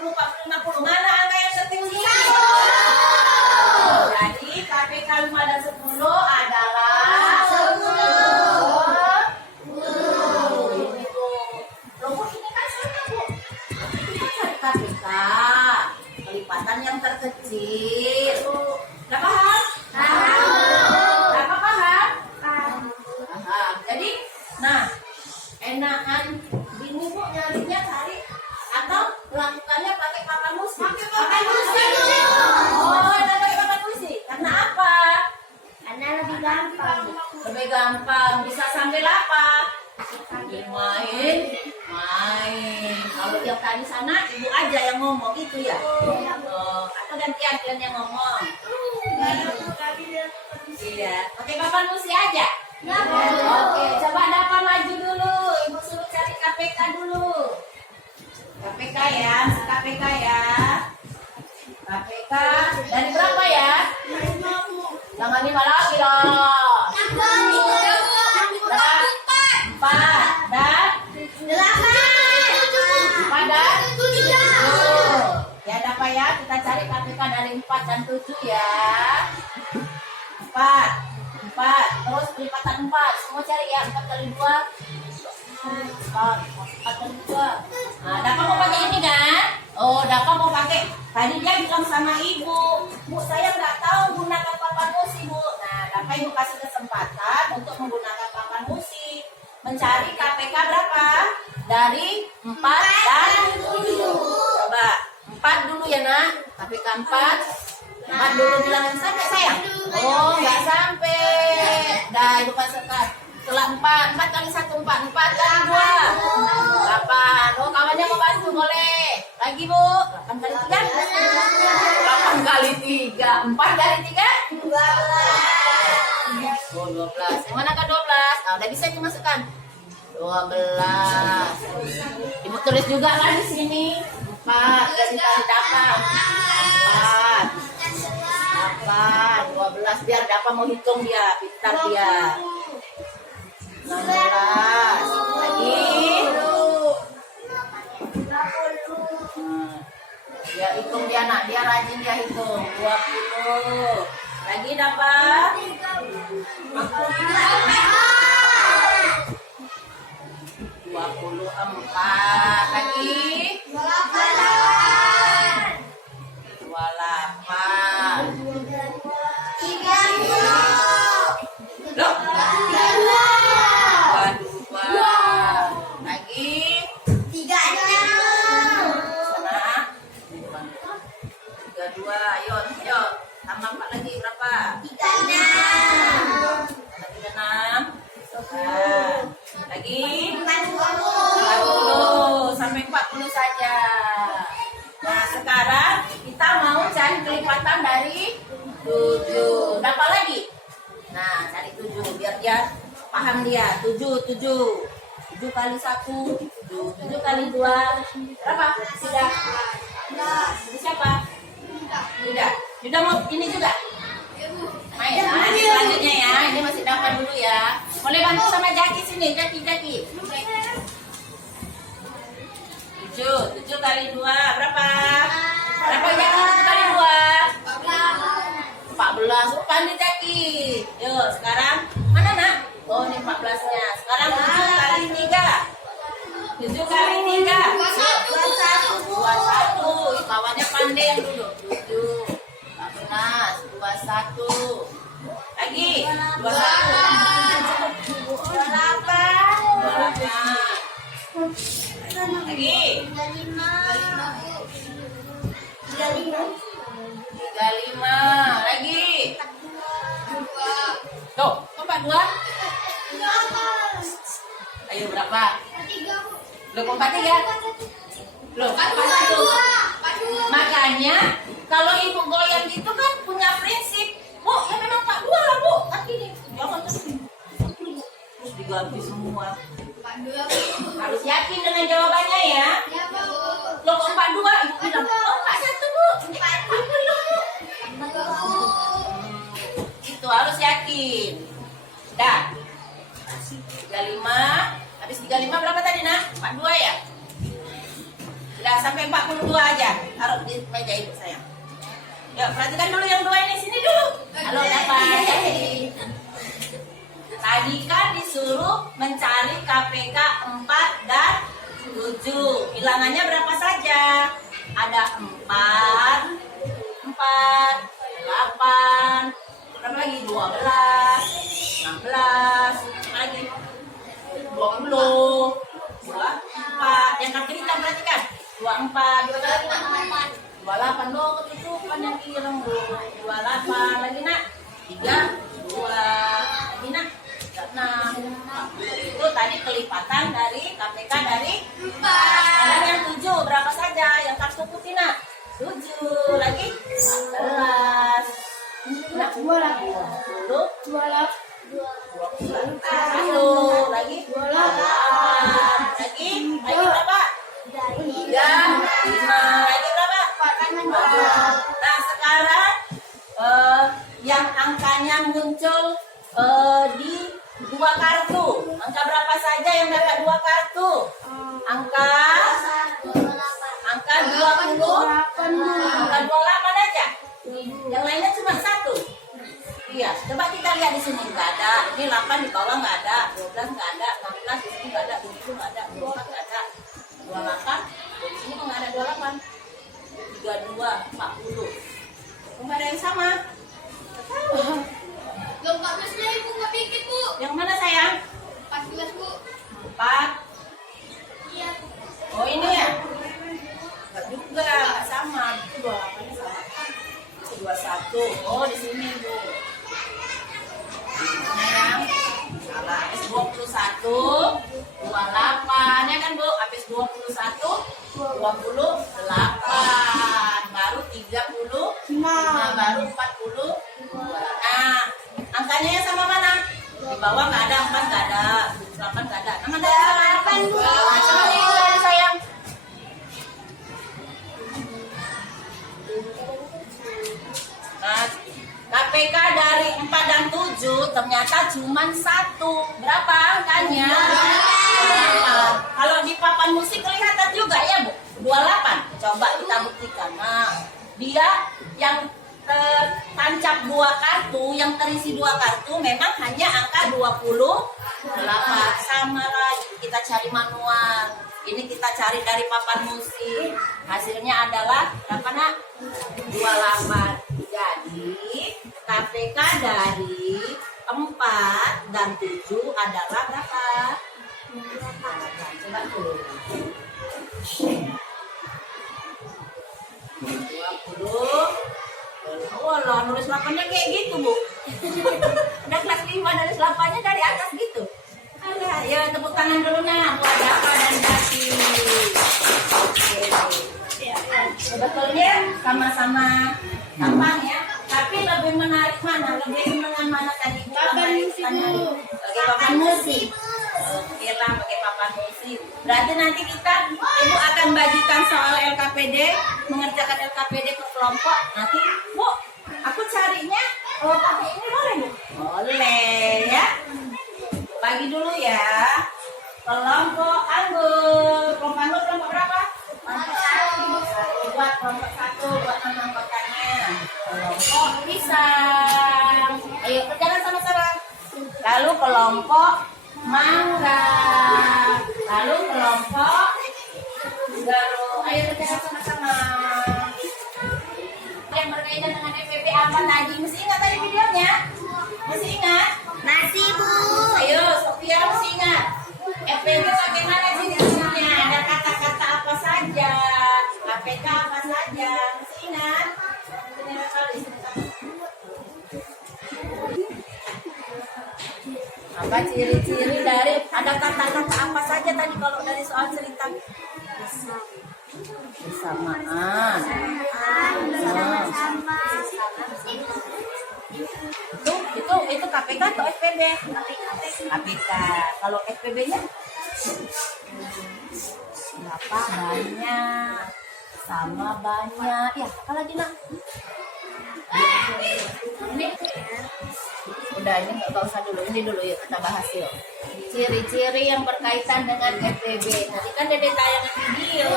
30, 40, 50. Mana angka yang tertinggi? Jadi KPK 5 dan 10 adalah 10. Ini Bu. Loh, Bu, ini kan sama Bu. Kita cari KPK. Kelipatan yang terkecil. Udah paham? Apa paham? Paham. Jadi, nah, enakan ini Bu nyarinya cari atau melakukannya pakai papan musik? Pakai musik. Oh, enak pakai papan musik. Karena apa? Karena lebih gampang. Lebih gampang. Bisa sambil apa? Main. Kalau yang tadi sana ibu aja yang ngomong gitu ya. Atau gantian kalian yang ngomong. Iya. Pakai papan musik aja. Oke, coba Dapa maju dulu. Ibu suruh cari KPK dulu. KPK ya, KPK ya. KPK dari berapa ya? Jangan 5 lagi loh. 4 dan 8 dan 7. Ya Dapa ya, kita cari KPK dari 4 dan 7 ya. 4, terus kelipatan 4. Semua cari ya, 4 kali 2. 4 kali 2. Nah, Dapa mau pakai ini kan? Oh, Dapa mau pakai. Tadi dia bilang sama ibu, Bu, saya nggak tahu gunakan papan musik, Bu. Nah, Dapa ibu kasih kesempatan untuk menggunakan papan musik. Mencari KPK berapa? Dari 4 dan 7. Coba, 4 dulu ya, Nak. KPK 4. 4 dulu bilangin sampai sayang. Oh, nggak sampai. Dah, ibu pasangkan. Setelah 4 kali 1, 4 kali 2. 8. Oh, kawannya mau bantu boleh. Lagi Bu. 8 kali 3. 8 kali 3. 4 kali 3. 12. Oh, 12. Yang mana kan 12? Nah, udah bisa dimasukkan. 12. Ibu tulis juga kan di sini. 4 kasih tahu Dapa. 4, 12. Biar Dapa mau hitung dia, pintar dia. 16. Lagi. Dia hitung dia nak, dia rajin dia hitung. 20. Lagi dapat 24. Lagi 28. Loh. 22. Lagi 32. Ayo, tambah 4 lagi berapa? 36. Lagi 40 sampai 40 saja. Nah, sekarang kita mau cari kelipatan dari 7. Berapa lagi? Nah, cari 7 biar dia paham dia. 7 kali 1, 7 kali 2. Berapa? Sudah. Ini siapa? Sudah mau ini juga? Main. Nah, ini selanjutnya ya. Ini masih dapat dulu ya. Boleh bantu sama Jaki sini. Jaki. 7 kali 2. Berapa? Berapa Jaki? 7 kali 2? 14. Oh, pandai Jaki. Yuk, sekarang mana nak? Oh, ini 14-nya. Sekarang 7 kali 3. 7 kali 3. 21. Kawannya pandai yang dulu. 7. 14. 21. Lagi. 21. 28. Lagi. 35. Lagi. Tuh, 42. Ayo berapa? Loh, 43. Loh, kan 42. Makanya kalau ibu goyang gitu kan punya prinsip. Bu, ya memang 42 lah, Bu. Kan gini. Jangan terus diganti semua. Harus yakin dengan jawabannya ya. Loh, 42. Ibu bilang, oh, 41, Bu. 40. Itu harus yakin. Dah. 35. Habis 35 berapa tadi, Nak? 42 ya? Udah sampai 42 aja. di meja ibu sayang. Ya, perhatikan dulu yang dua ini, sini dulu. Halo, dapat. Tadi kan disuruh mencari KPK 4 dan 7. Bilangannya berapa saja? Ada 4, 8, berapa lagi? 12, 16, apa lagi? 20, 24. Yang kaki kita perhatikan. 24, 28 loh, ketutupan yang ireng bu. 28 lagi nak. 3, 2 lagi nak. 6. Itu tadi kelipatan dari KPK dari 4. Sekarang yang 7 berapa saja? Yang kartu putih nak. 7 lagi 14. Nak 20, 21 lagi 28 lagi berapa? 3, 5 lagi berapa? 4. Nah sekarang yang angkanya muncul di 2 kartu. Angka berapa saja yang dapat 2 kartu? Angka 20, angka 28 aja. Yang lainnya cuma 1. Iya, coba kita lihat di sini nggak ada. Ini 8 di bawah nggak ada, 12 nggak ada, 16 di sini nggak ada, 7 nggak ada, 24 nggak ada, 28 di sini kok nggak ada 28, 32, 40. Nggak ada yang sama. Lo 14-nya ibu nggak bikin bu. Yang mana sayang? 14 bu. 4. Iya. Oh ini ya? Nggak juga, nggak sama. Itu 28 sama. 21. Oh di sini bu. Sayang. Salah. Habis 21, 28 ya kan bu? Habis 21, 28. Baru 30. Nah, baru 40. Nah, angkanya yang sama mana? Di bawah nggak ada, 4 nggak ada, 8 nggak ada. Nama ada 8 bu. Nah, coba dilihat sayang. Nah, KPK dari 4 dan 7 ternyata cuma 1. Berapa angkanya? 28. Kalau di papan musik kelihatan juga ya bu? 28. Coba kita buktikan. Nah, dia yang tertancap 2 kartu, yang terisi 2 kartu memang hanya angka 28. Sama lagi kita cari manual. Ini kita cari dari papan musik. Hasilnya adalah berapa nak? 28. Jadi KPK dari 4 dan 7 adalah berapa? Coba dulu. 20. Oh lah, nulis 8-nya kayak gitu bu. Udah kelas 5 nulis 8-nya dari atas gitu. Alah, ya tepuk tangan dulu nah buat Dapa dan Dati. Oke. Sebetulnya sama-sama gampang ya. Tapi lebih menarik mana? Lebih senang mana tadi? Papan musik bu. Pakai papan musik. Oke lah, pakai papan musik. Berarti nanti kita ibu akan bagikan soal LKPD, mengerjakan LKPD ke kelompok. Nanti bu, aku carinya pakai ini boleh bu? Boleh ya. Bagi dulu ya. Kelompok anggur. Kelompok anggur kelompok berapa? Buat kelompok 1 buat anggotanya. Kelompok pisang. Ayo kerjakan sama-sama. Lalu kelompok mangga. Lalu kelompok garuk. Ayo kerjakan sama-sama. Yang berkaitan dengan FPP apa tadi? Mesti ingat tadi videonya? Masih ingat? Masih bu. Ayo, Sophia mesti ingat. FPP bagaimana ciri-cirinya? Ada kata-kata apa saja? KPK apa saja? Mesti ingat? Ini kali. Apa ciri-ciri dari ada kata-kata apa saja tadi kalau dari soal cerita? Bersamaan. Itu KPK atau FPB? KPK. Kalau FPB-nya berapa banyak? Sama banyak. Ya, apa lagi nak? Ini udah, ini nggak usah dulu. Ini dulu yuk kita bahas yuk. Ciri-ciri yang berkaitan dengan FPB. Tadi kan Dede tayangan video.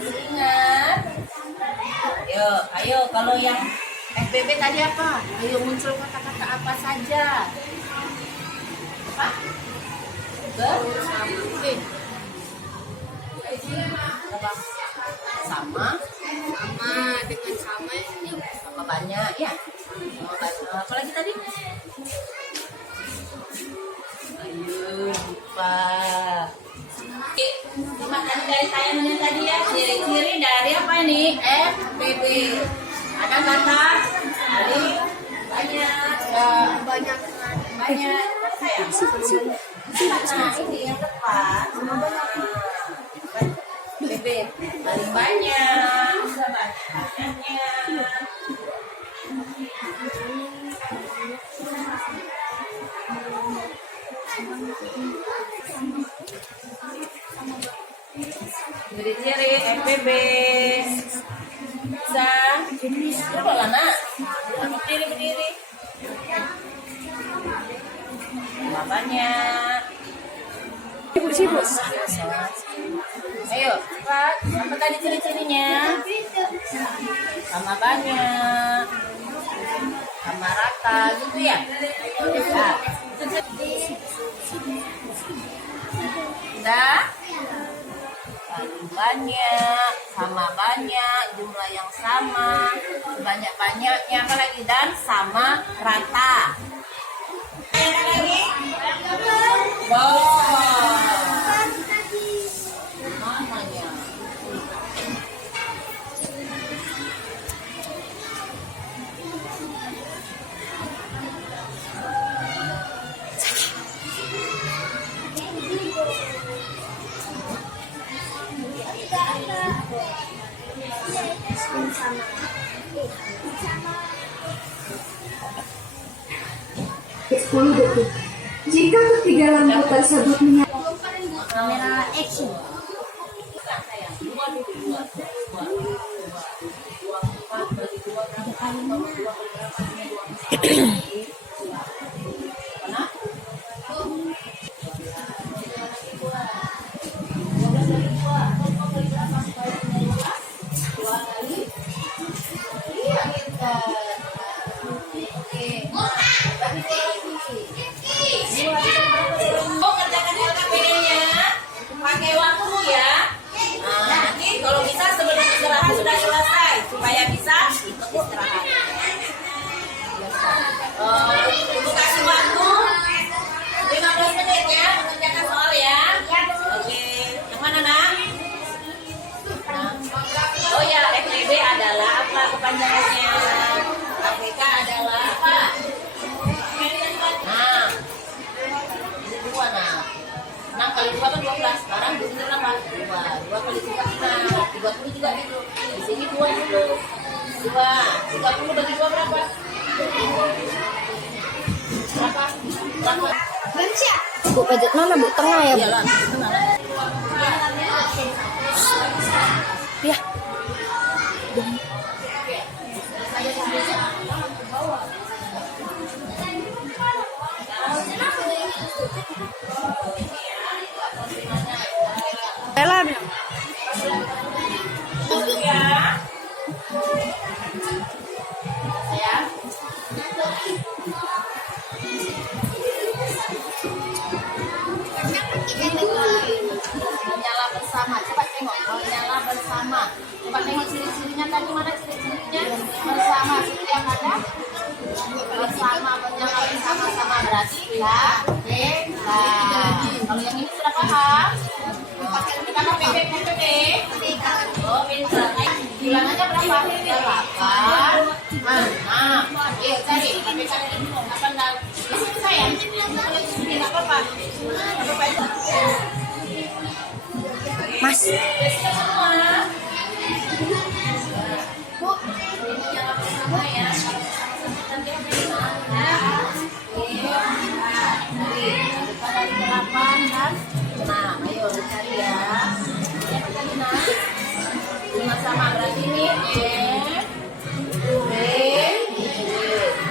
Ingat? Ayo, kalau yang FBB tadi apa? Ayo muncul kata-kata apa saja? Apa? Apa? Sama dengan sama banyak ya. Sama banyak. Apalagi tadi? Ayo lupa. Cuma dari tayangan yang tadi ya, ciri-ciri dari apa ini? FBB. Ada kata dari banyak saya. Nah, ini yang tepat. BB paling banyak. Banyaknya. Ciri-ciri FBB. Bisa. Coba lah nak. Berdiri. Banyak. Sibuk. Ayo, cepat. Apa tadi ciri-cirinya? Sama banyak. Sama rata gitu ya? Nah. Udah? Paling banyak, sama banyak, jumlah yang sama, banyak-banyaknya apa lagi, dan sama rata. Ada lagi? Mananya? Sepuluh detik. Jika ketiga lampu tersebut menyala, Kamera action. Kerjakan LKPD-nya pakai waktu ya. Nah, nanti kalau bisa sebelum istirahat sudah selesai supaya bisa ikut istirahat. Ibu kasih waktu 15 menit ya mengerjakan soal ya. Oke, yang mana nak? Oh ya, FBB adalah apa kepanjangannya? APK adalah apa? Nah, dua nah. 6 kali 2 kan 12. Sekarang di sini berapa? 2 kali 3 5. 30 juga gitu. Di sini 2 dulu. 2. 30 bagi 2 berapa? Berapa? Baca. Bu pajak mana bu tengah ya? Iyalah, tengah lah. Ya. Ella bilang. Ya. Sayang. Menyala bersama. Coba tengok. Menyala bersama. Coba tengok ciri-cirinya tadi mana ciri-cirinya? Bersama. Seperti yang ada. Bersama, menyala bersama-sama berarti kalau yang ini sudah paham? Kita apa? PPP. Oh, pintar. Bilang aja berapa? 8. 6. Ayo cari. Tapi cari ini 8 dan sayang. Ini apa apa? Mas. Semua. Bu, ini yang pertama ya. Dari 8 dan nah, ayo dicari ya. Siapa tadi nah? 5 sama berarti ini B.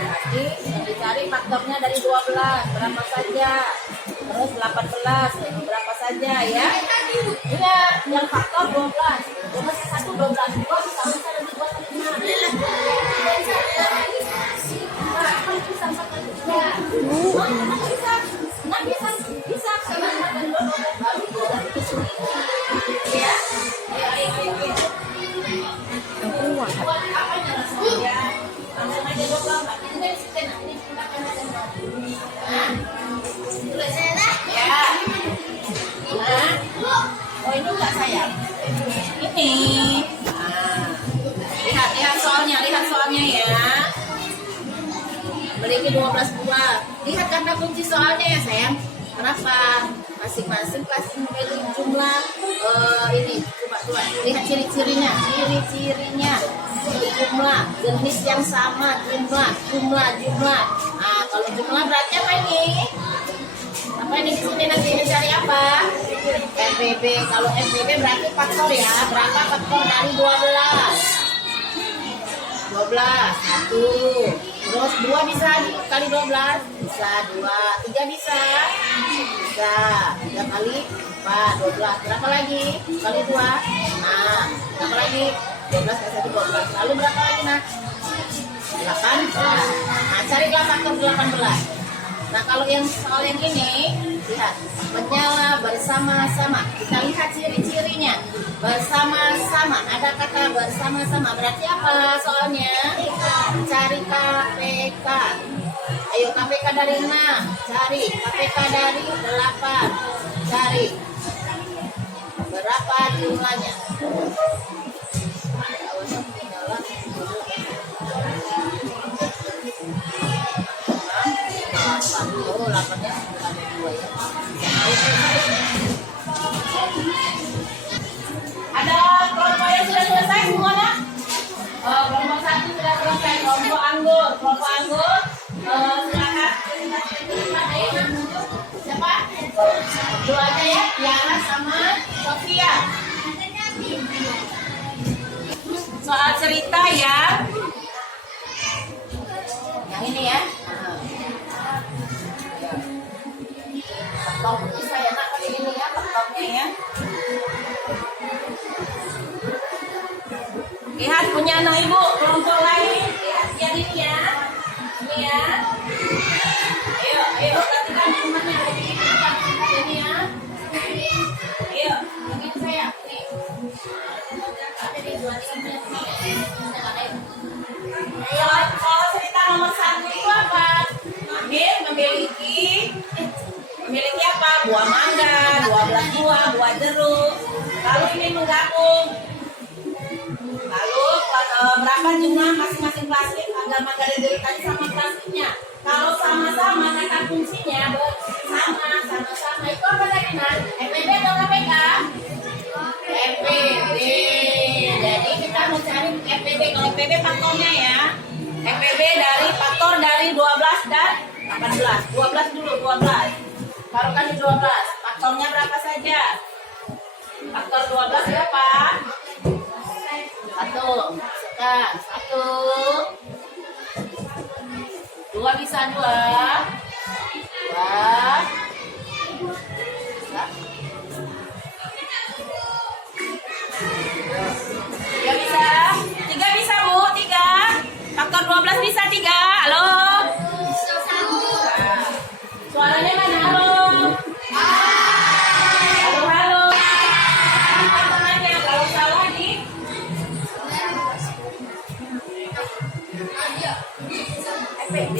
Berarti dicari faktornya dari 12 berapa saja. Terus 18 berapa saja ya. Ingat yang faktor 12. 1 12 2 bisa lebih 2 kali 5. buat apanya rasanya? Langsung aja 24. Ini dari situ nah, ini tambahkan aja. Nah, tulis ya. Nah, oh ini enggak sayang. Ini. Nah, lihat soalnya ya. Memiliki 12 buah. Lihat kata kunci soalnya ya sayang. Kenapa? Masing-masing pasti memiliki jumlah ini. Coba lihat ciri-cirinya. Jumlah, jenis yang sama, jumlah. Nah, kalau jumlah berarti apa ini? Apa ini di sini nanti mencari apa? FPB. Kalau FPB berarti faktor ya. Berapa faktor dari 12? 1. Terus 2 bisa kali 12? Bisa 2. 3 bisa? Bisa. 3 kali 4, 12. Berapa lagi? Kali 2? Nah, berapa lagi? 12 kali 1, 12. Lalu berapa lagi nah? 18. Nah, carilah faktor 18. Nah, kalau yang soal yang ini, lihat. Menyala bersama-sama. Kita lihat ciri-cirinya. Bersama-sama. Ada kata bersama-sama. Berarti apa soalnya? Cari KPK. Ayo KPK dari 6. Cari. KPK dari 8. Cari. Berapa jumlahnya? Oh, 8-nya ada 2 ya. Ada kelompok yang sudah selesai semuanya? Kelompok 1 sudah selesai. Kelompok anggur. Silakan. Siapa? 2 aja ya. Tiara sama Sofia. Soal cerita ya. Yang ini ya. Kelompok bisa ya nak kali ini ya kelompoknya ya. Lihat punya anak ibu kelompok lain. Lihat yang ini ya. Ini ya. Ayo perhatikan temannya ini ya. Ayo, ini saya. Nih. Ada di 2 Kalau cerita nomor 1 itu apa? Memiliki apa? Buah mangga, 12 buah jeruk. Lalu ini menggabung. Lalu berapa jumlah masing-masing plastik? Mangga dan jeruk tadi sama plastiknya. Kalau sama-sama kata fungsinya sama-sama itu apa tadi nah? FPB atau KPK? FPB. Jadi kita mau cari FPB. Kalau FPB faktornya ya. FPB dari faktor dari 12 dan 18. 12 dulu, 12. Taruhkan di 12. Faktornya berapa saja? Faktor 12 berapa? 1. Sekarang 1. 2 bisa 2. 3 bisa. 3 bisa Bu, 3. Faktor 12 bisa 3. Halo? Suaranya mana? Halo? Halo. Tangannya kalau salah di FPD.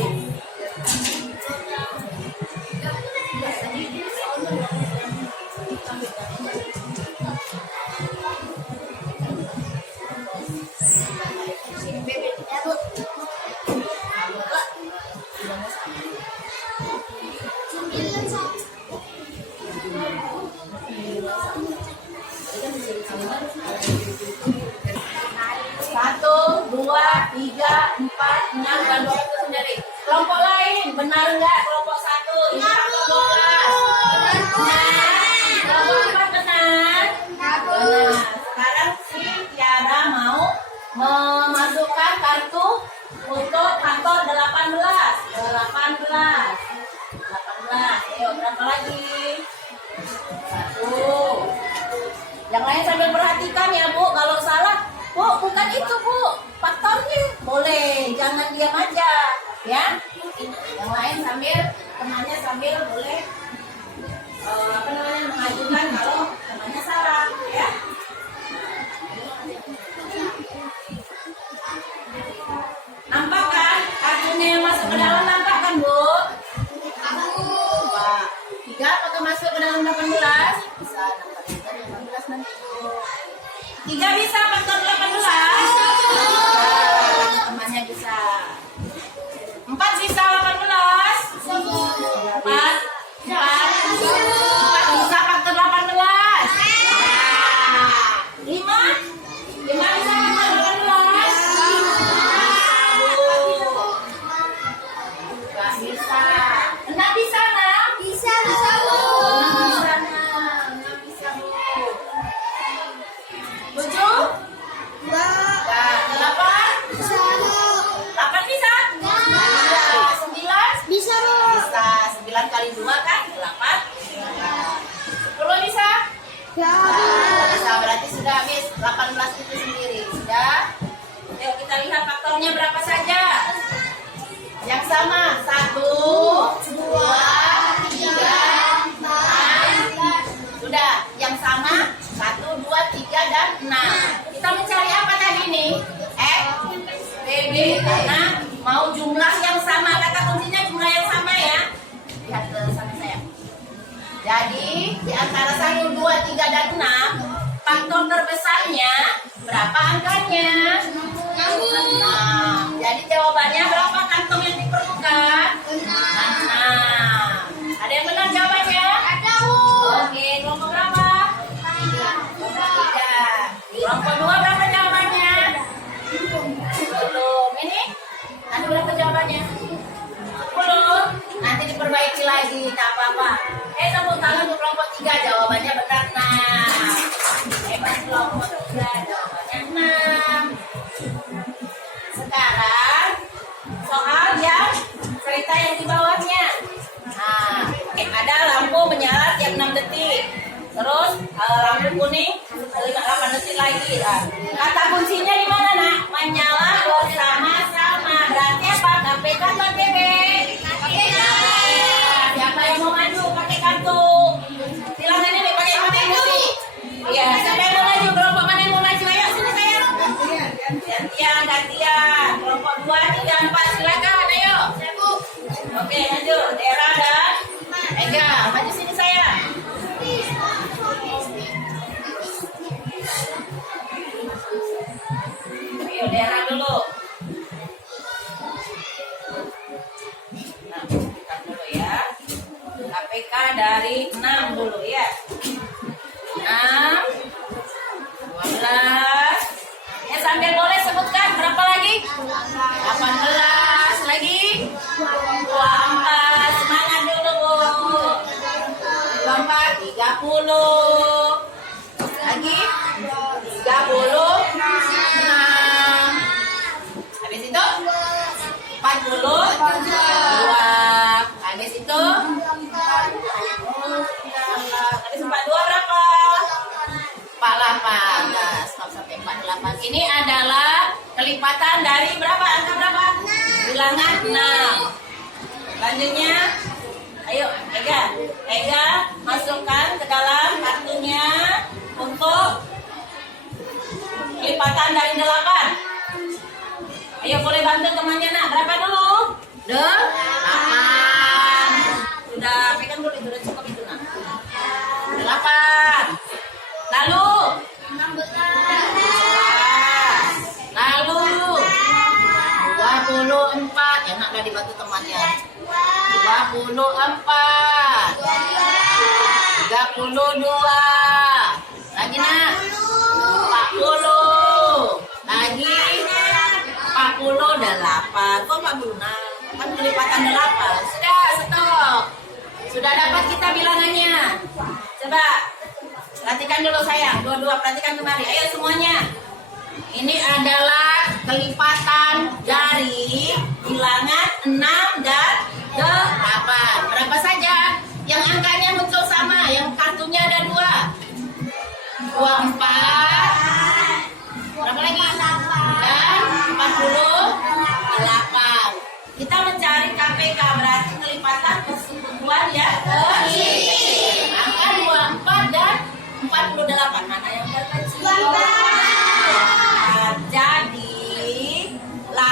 Satu, 2, 3, 4, 6 dan 2 itu sendiri. Kelompok lain benar enggak? Kelompok 1 ini faktor 12. Benar. Kelompok 4 benar. Benar. Sekarang si Tiara mau memasukkan kartu untuk faktor 18. 18. Ayo berapa lagi? 1. Yang lain sambil perhatikan ya Bu. Kalau salah, Bu bukan itu Bu. Faktornya boleh, jangan diam aja, ya. Yang lain sambil temannya sambil boleh mengajukan kalau temannya salah, ya. kantongnya yang masuk ke dalam nampak kan, Bu? Coba. 3 apakah masuk ke dalam 18? Bisa, nampak 18 nanti, Bu. 3 bisa faktor 18? Bisa. Temannya bisa. 4 bisa 18? 4 bisa faktor 18? 5 bisa faktor 18? Gak bisa. 6 bisa, nak? Bisa, Bu. 6 bisa, Bu. 7? Enggak. 8? Bisa, Bu. 8 bisa? 9? Bisa, Bu. Bisa. 9 kali 2 kan? 8. 10 bisa? Ya, Bisa, berarti sudah habis 18 itu sendiri. Sudah? Yuk kita lihat faktornya berapa saja. Yang sama. 1, 2, 3, 4. Sudah. Yang sama. 1, 2, 3, dan 6. Kita mencari apa tadi nih? X, BB. Karena mau jumlah yang sama. Kata kuncinya jumlah yang sama ya. Lihat ke sana saya. Jadi, di antara 1, 2, 3, dan 6, faktor terbesarnya berapa angkanya? 6. Jadi jawabannya berapa kantong yang diperlukan? 6. Ada yang benar jawabannya? ada, Bu. Oke, kelompok berapa? Kelompok 3. Kelompok 2 berapa jawabannya? Belum. Ini? Ada berapa jawabannya? 10. Nanti diperbaiki lagi, tak apa-apa. Tepuk tangan untuk kelompok 3, jawabannya benar 6. Hebat kelompok 3, jawabannya 6. Sekarang soal yang cerita yang di bawahnya. Nah, ada lampu menyala tiap 6 detik. Terus lampu kuning 8 detik lagi. Nah, kata kuncinya di mana, nak? Menyala bersama-sama. Berarti apa? KPK atau KB? Siapa yang mau maju pakai kartu? Silakan ini pakai kartu. Iya, siapa yang mau maju? Kelompok mana yang mau maju? Ayo sini saya. Gantian. Kelompok 2, 3, 4 silakan. Ayo. Oke, maju. Dera dan Ega, maju sini saya. Ayo Dera dulu. Nah, kita dulu ya. KPK dari 6 dulu ya. 6, 12. Ya sambil boleh sebutkan berapa lagi? 18 lagi. 24. Semangat dulu, Bu. 24, 30. Lagi 36. Habis itu 42. Habis itu habis 42 berapa? 48. Nah, stop sampai 48. Ini adalah kelipatan dari berapa? Angka berapa? Bilangan 6. Selanjutnya, ayo Ega masukkan ke dalam kartunya untuk kelipatan dari 8. Ayo boleh bantu temannya, nak. Berapa dulu? 8. Sudah pegang dulu, itu udah cukup itu, nak. 8. Lalu 16. Lalu 24. Enak dah dibantu temannya. 24. 32. Lagi, nak. 40. Lagi 40 dan 8. Kok 46? Kan kelipatan 8. Sudah, stop. Sudah dapat kita bilangannya. Coba perhatikan dulu sayang. Dua-dua perhatikan kembali. Ayo semuanya. Ini adalah kelipatan dari bilangan 6 dan 8. Berapa saja? Yang angkanya muncul sama, yang kartunya ada 2. 24. Berapa lagi? Dan 48. Kita mencari KPK, berarti kelipatan persekutuan ya. Angka 24 dan 48. Mana yang terkecil? Jadi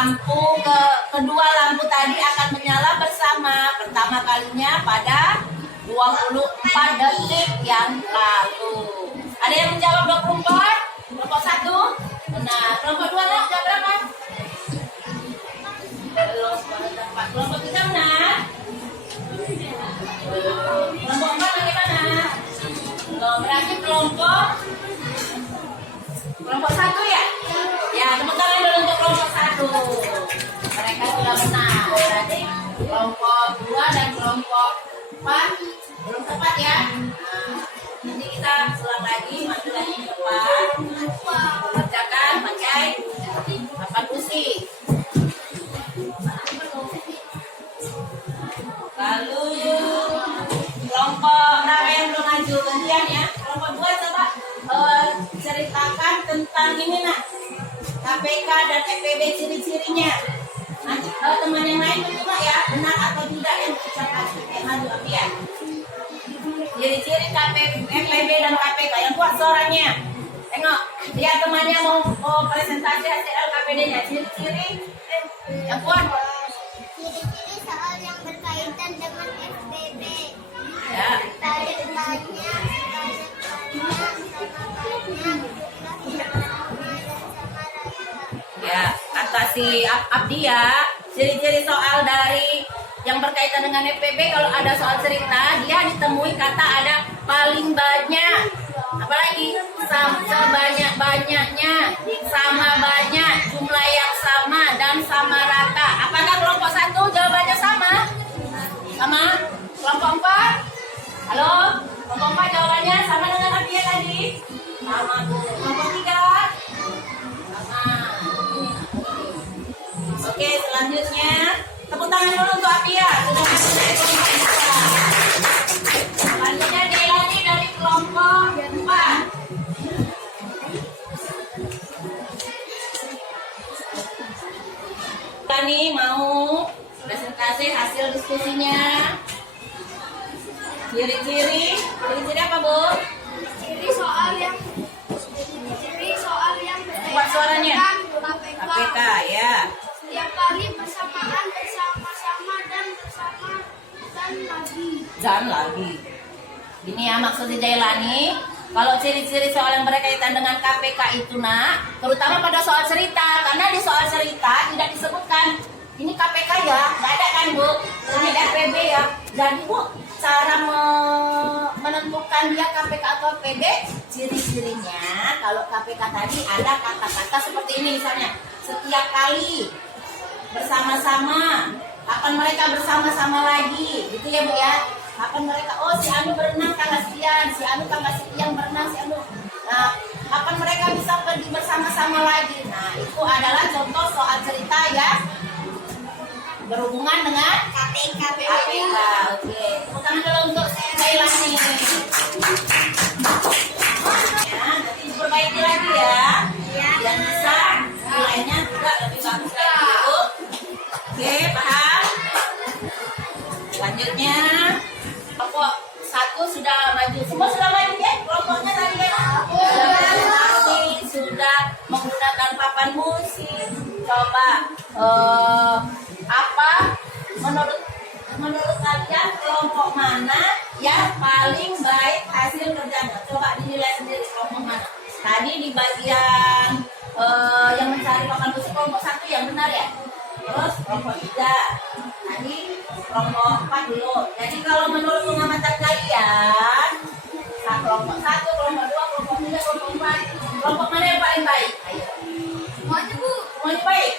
kedua lampu tadi akan menyala bersama pertama kalinya pada 24 detik yang lalu. Ada yang menjawab 24? Kelompok 1? Benar. Kelompok 2 nak jawab berapa? Belum. Kelompok 3 benar? Kelompok 4 bagaimana? Belum. Berarti kelompok 1 ya? Ya, tepuk tangan dulu untuk kelompok 1. Mereka sudah benar. Berarti kelompok 2 dan kelompok 4 belum tepat ya. Nah, nanti kita ulang lagi, maju lagi ke depan. Kerjakan pakai papan pusing. Lalu kelompok berapa yang belum maju gantian ya? Kelompok 2 coba ceritakan tentang ini nak, KPK dan FPB ciri-cirinya. Nanti teman yang lain mencoba ya, benar atau tidak yang diucapkan maju Apian. Ciri-ciri FPB dan KPK yang kuat suaranya. Tengok, dia temannya mau presentasi hasil LKPD-nya. Ciri-ciri yang kuat. Ciri-ciri soal yang berkaitan dengan FPB. Ya. Ya, kata si Abdi ya, ciri-ciri soal dari yang berkaitan dengan FPB, kalau ada soal cerita, dia ditemui kata ada paling banyak, apalagi sebanyak-banyaknya, sama banyak, jumlah yang sama, dan sama rata. Apakah kelompok 1 jawabannya sama? Sama? Kelompok 4? Halo? Kelompok 4 jawabannya sama dengan Abdi ya tadi? Sama Bu. Kelompok 3? Sama. Oke, selanjutnya tepuk tangan dulu untuk Atia. Sudah masuk dari kelompok 4. Selanjutnya Delani dari kelompok 4. Delani mau presentasi hasil diskusinya. Ciri-ciri apa Bu? Ciri soal yang Buat suaranya. KPK ya. Setiap kali bersamaan, bersama-sama dan bersama dan lagi. Gini ya maksudnya Jailani. Kalau ciri-ciri soal yang berkaitan dengan KPK itu nak, terutama pada soal cerita, karena di soal cerita tidak disebutkan ini KPK ya, nggak ada kan Bu? Ini FPB ya. Jadi Bu, cara menentukan dia KPK atau FPB, ciri-cirinya kalau KPK tadi ada kata-kata seperti ini misalnya, setiap kali, bersama-sama, kapan mereka bersama-sama lagi, gitu ya Bu ya. Kapan mereka, oh si Anu berenang tanggal sekian, si Anu tanggal sekian berenang, si Anu. Nah, kapan mereka bisa pergi bersama-sama lagi. Nah, itu adalah contoh soal cerita ya, berhubungan dengan KPK. Oke, tepuk tangan dulu untuk Jailani. Ya, nanti diperbaiki lagi ya. Biar bisa nilainya juga lebih bagus lagi Bu. Oke, paham? Selanjutnya kelompok 1 sudah maju. Semua sudah maju ya? Kelompoknya tadi ya? Sudah menggunakan papan musik. Coba apa menurut kalian kelompok mana yang paling baik hasil kerjanya? Coba dinilai sendiri kelompok mana. Tadi di bagian yang mencari papan musik kelompok 1 yang benar ya. Terus kelompok 3. Tadi kelompok 4 dulu. Jadi kalau menurut pengamatan kalian, kelompok 1, kelompok 2, kelompok 3, kelompok 4, kelompok mana yang paling baik? Ayo. Semuanya Bu. Semuanya baik.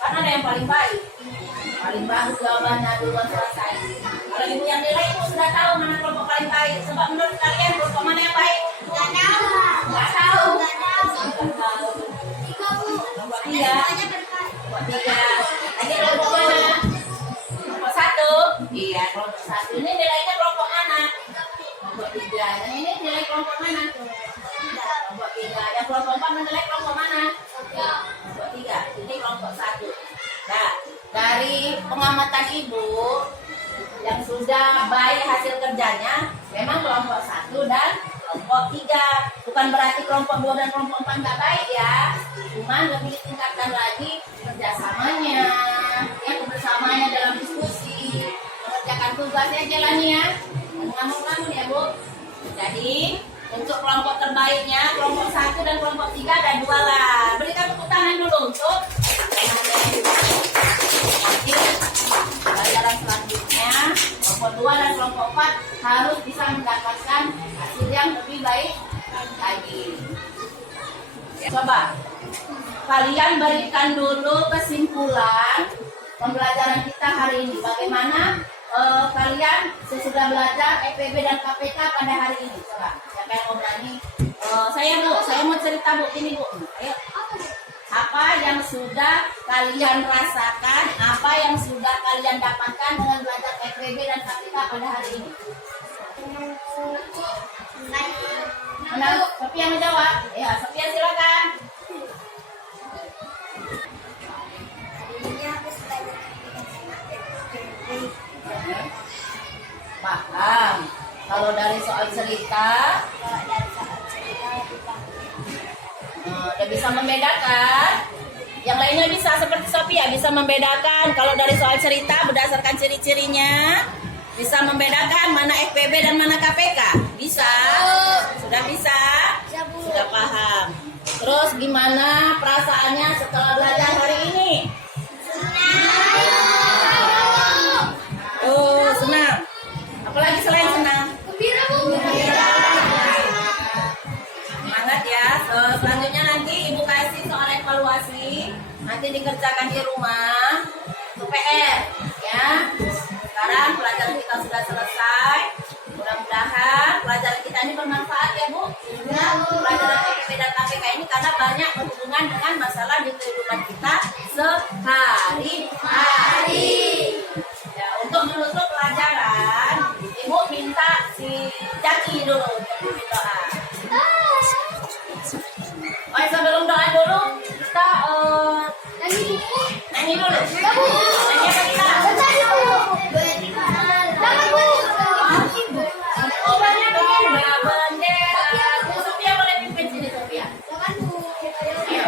Karena ada yang paling baik. Paling bagus jawabannya duluan selesai. Kalau ibu yang nilai ibu sudah tahu mana kelompok paling baik. Sebab menurut kalian kelompok mana yang baik? Nggak tahu. Nggak tahu. Nggak tahu. 3 Bu. Kelompok 3. Semuanya berkait. Kelompok 3. Lagi kelompok mana? Kelompok 1. Iya, kelompok 1 ini nilainya kelompok mana? Kelompok 3. Yang ini nilai kelompok mana? Kelompok 3. Yang kelompok 4 menilai kelompok mana? Kelompok 3. Ini kelompok 1. Nah, dari pengamatan ibu yang sudah baik hasil kerjanya, memang kelompok 1 dan kelompok kelompok 3. Bukan berarti kelompok 2 dan kelompok 4 nggak baik ya. Cuman lebih ditingkatkan lagi kerjasamanya, ya kebersamaannya dalam diskusi, mengerjakan tugasnya jalani ya. Ngomong-ngomong ya Bu. Jadi untuk kelompok terbaiknya kelompok 1 dan kelompok 3 ada 2 lah. Berikan tepuk tangan dulu untuk nanti pelajaran selanjutnya kelompok 2 dan kelompok 4 harus bisa mendapatkan hasil yang lebih baik lagi. Coba kalian berikan dulu kesimpulan pembelajaran kita hari ini. Bagaimana kalian sesudah belajar FPB dan KPK pada hari ini? Coba siapa yang mau berani? Saya mau cerita Bu, ini Bu. Ayo. Apa yang sudah kalian rasakan, apa yang sudah kalian dapatkan dengan belajar FPB dan KPK pada hari ini? Mana Sophia menjawab? Ya, Sophia silakan. Paham. Kalau dari soal cerita, udah bisa membedakan. Yang lainnya bisa seperti Sophia, bisa membedakan. Kalau dari soal cerita berdasarkan ciri-cirinya, bisa membedakan mana FPB dan mana KPK. Bisa? Sudah bisa? Sudah paham. Terus gimana perasaannya setelah belajar hari ini? Oh, senang. Apalagi selain senang? Semangat ya. Selanjutnya nanti Ibu kasih soal evaluasi. Nanti dikerjakan di rumah. Itu PR ya. Sekarang pelajaran kita sudah selesai. Mudah-mudahan pelajaran kita ini bermanfaat ya Bu. Ya, pelajaran FPB dan KPK ini karena banyak berhubungan dengan masalah di kehidupan kita sehari-hari. Ya, untuk menutup pelajaran, Ibu minta si Jaki dulu untuk berdoa. Oh, sebelum doa dulu, kita nyanyi dulu. Nyanyi apa kita? Oh, bendera. Sophia boleh pimpin sini, Sophia. Ayo.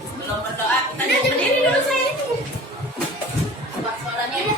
Sebelum berdoa, kita berdiri dulu saya. Coba suaranya.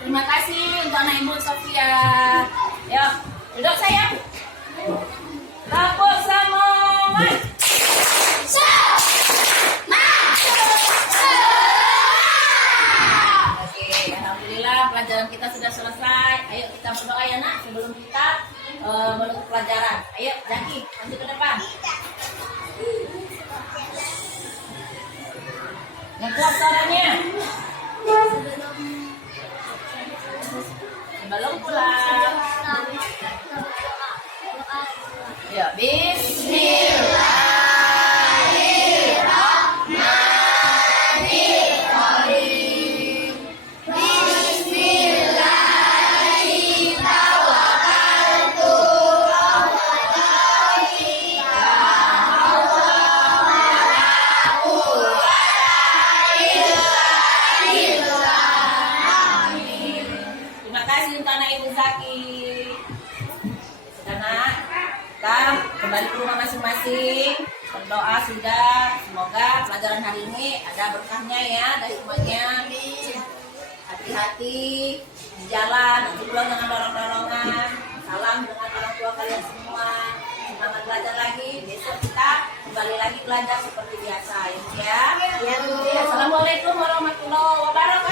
Terima kasih untuk anak Ibu Sophia. Yuk, duduk sayang. Tepuk semangat. Oke, alhamdulillah pelajaran kita sudah selesai. Ayo kita berdoa ya nak sebelum kita menutup pelajaran. Ayo, Jaki, maju ke depan. Yang kuat suaranya. Sebelum pulang. Ya, Bismillahirrahmanirrahim. Bismillahirrahmanirrahim. Terima kasih untuk anak Ibu Zaki. Karena kita kembali ke rumah masing-masing. Berdoa sudah, semoga pelajaran hari ini ada berkahnya ya, ada hikmahnya. Hati-hati di jalan, nanti pulang dengan dorong-dorongan. Salam dengan orang tua kalian semua. Semangat belajar lagi. Besok kita kembali lagi belajar seperti biasa. biasa ya. Ya, Bu. Assalamualaikum warahmatullahi wabarakatuh.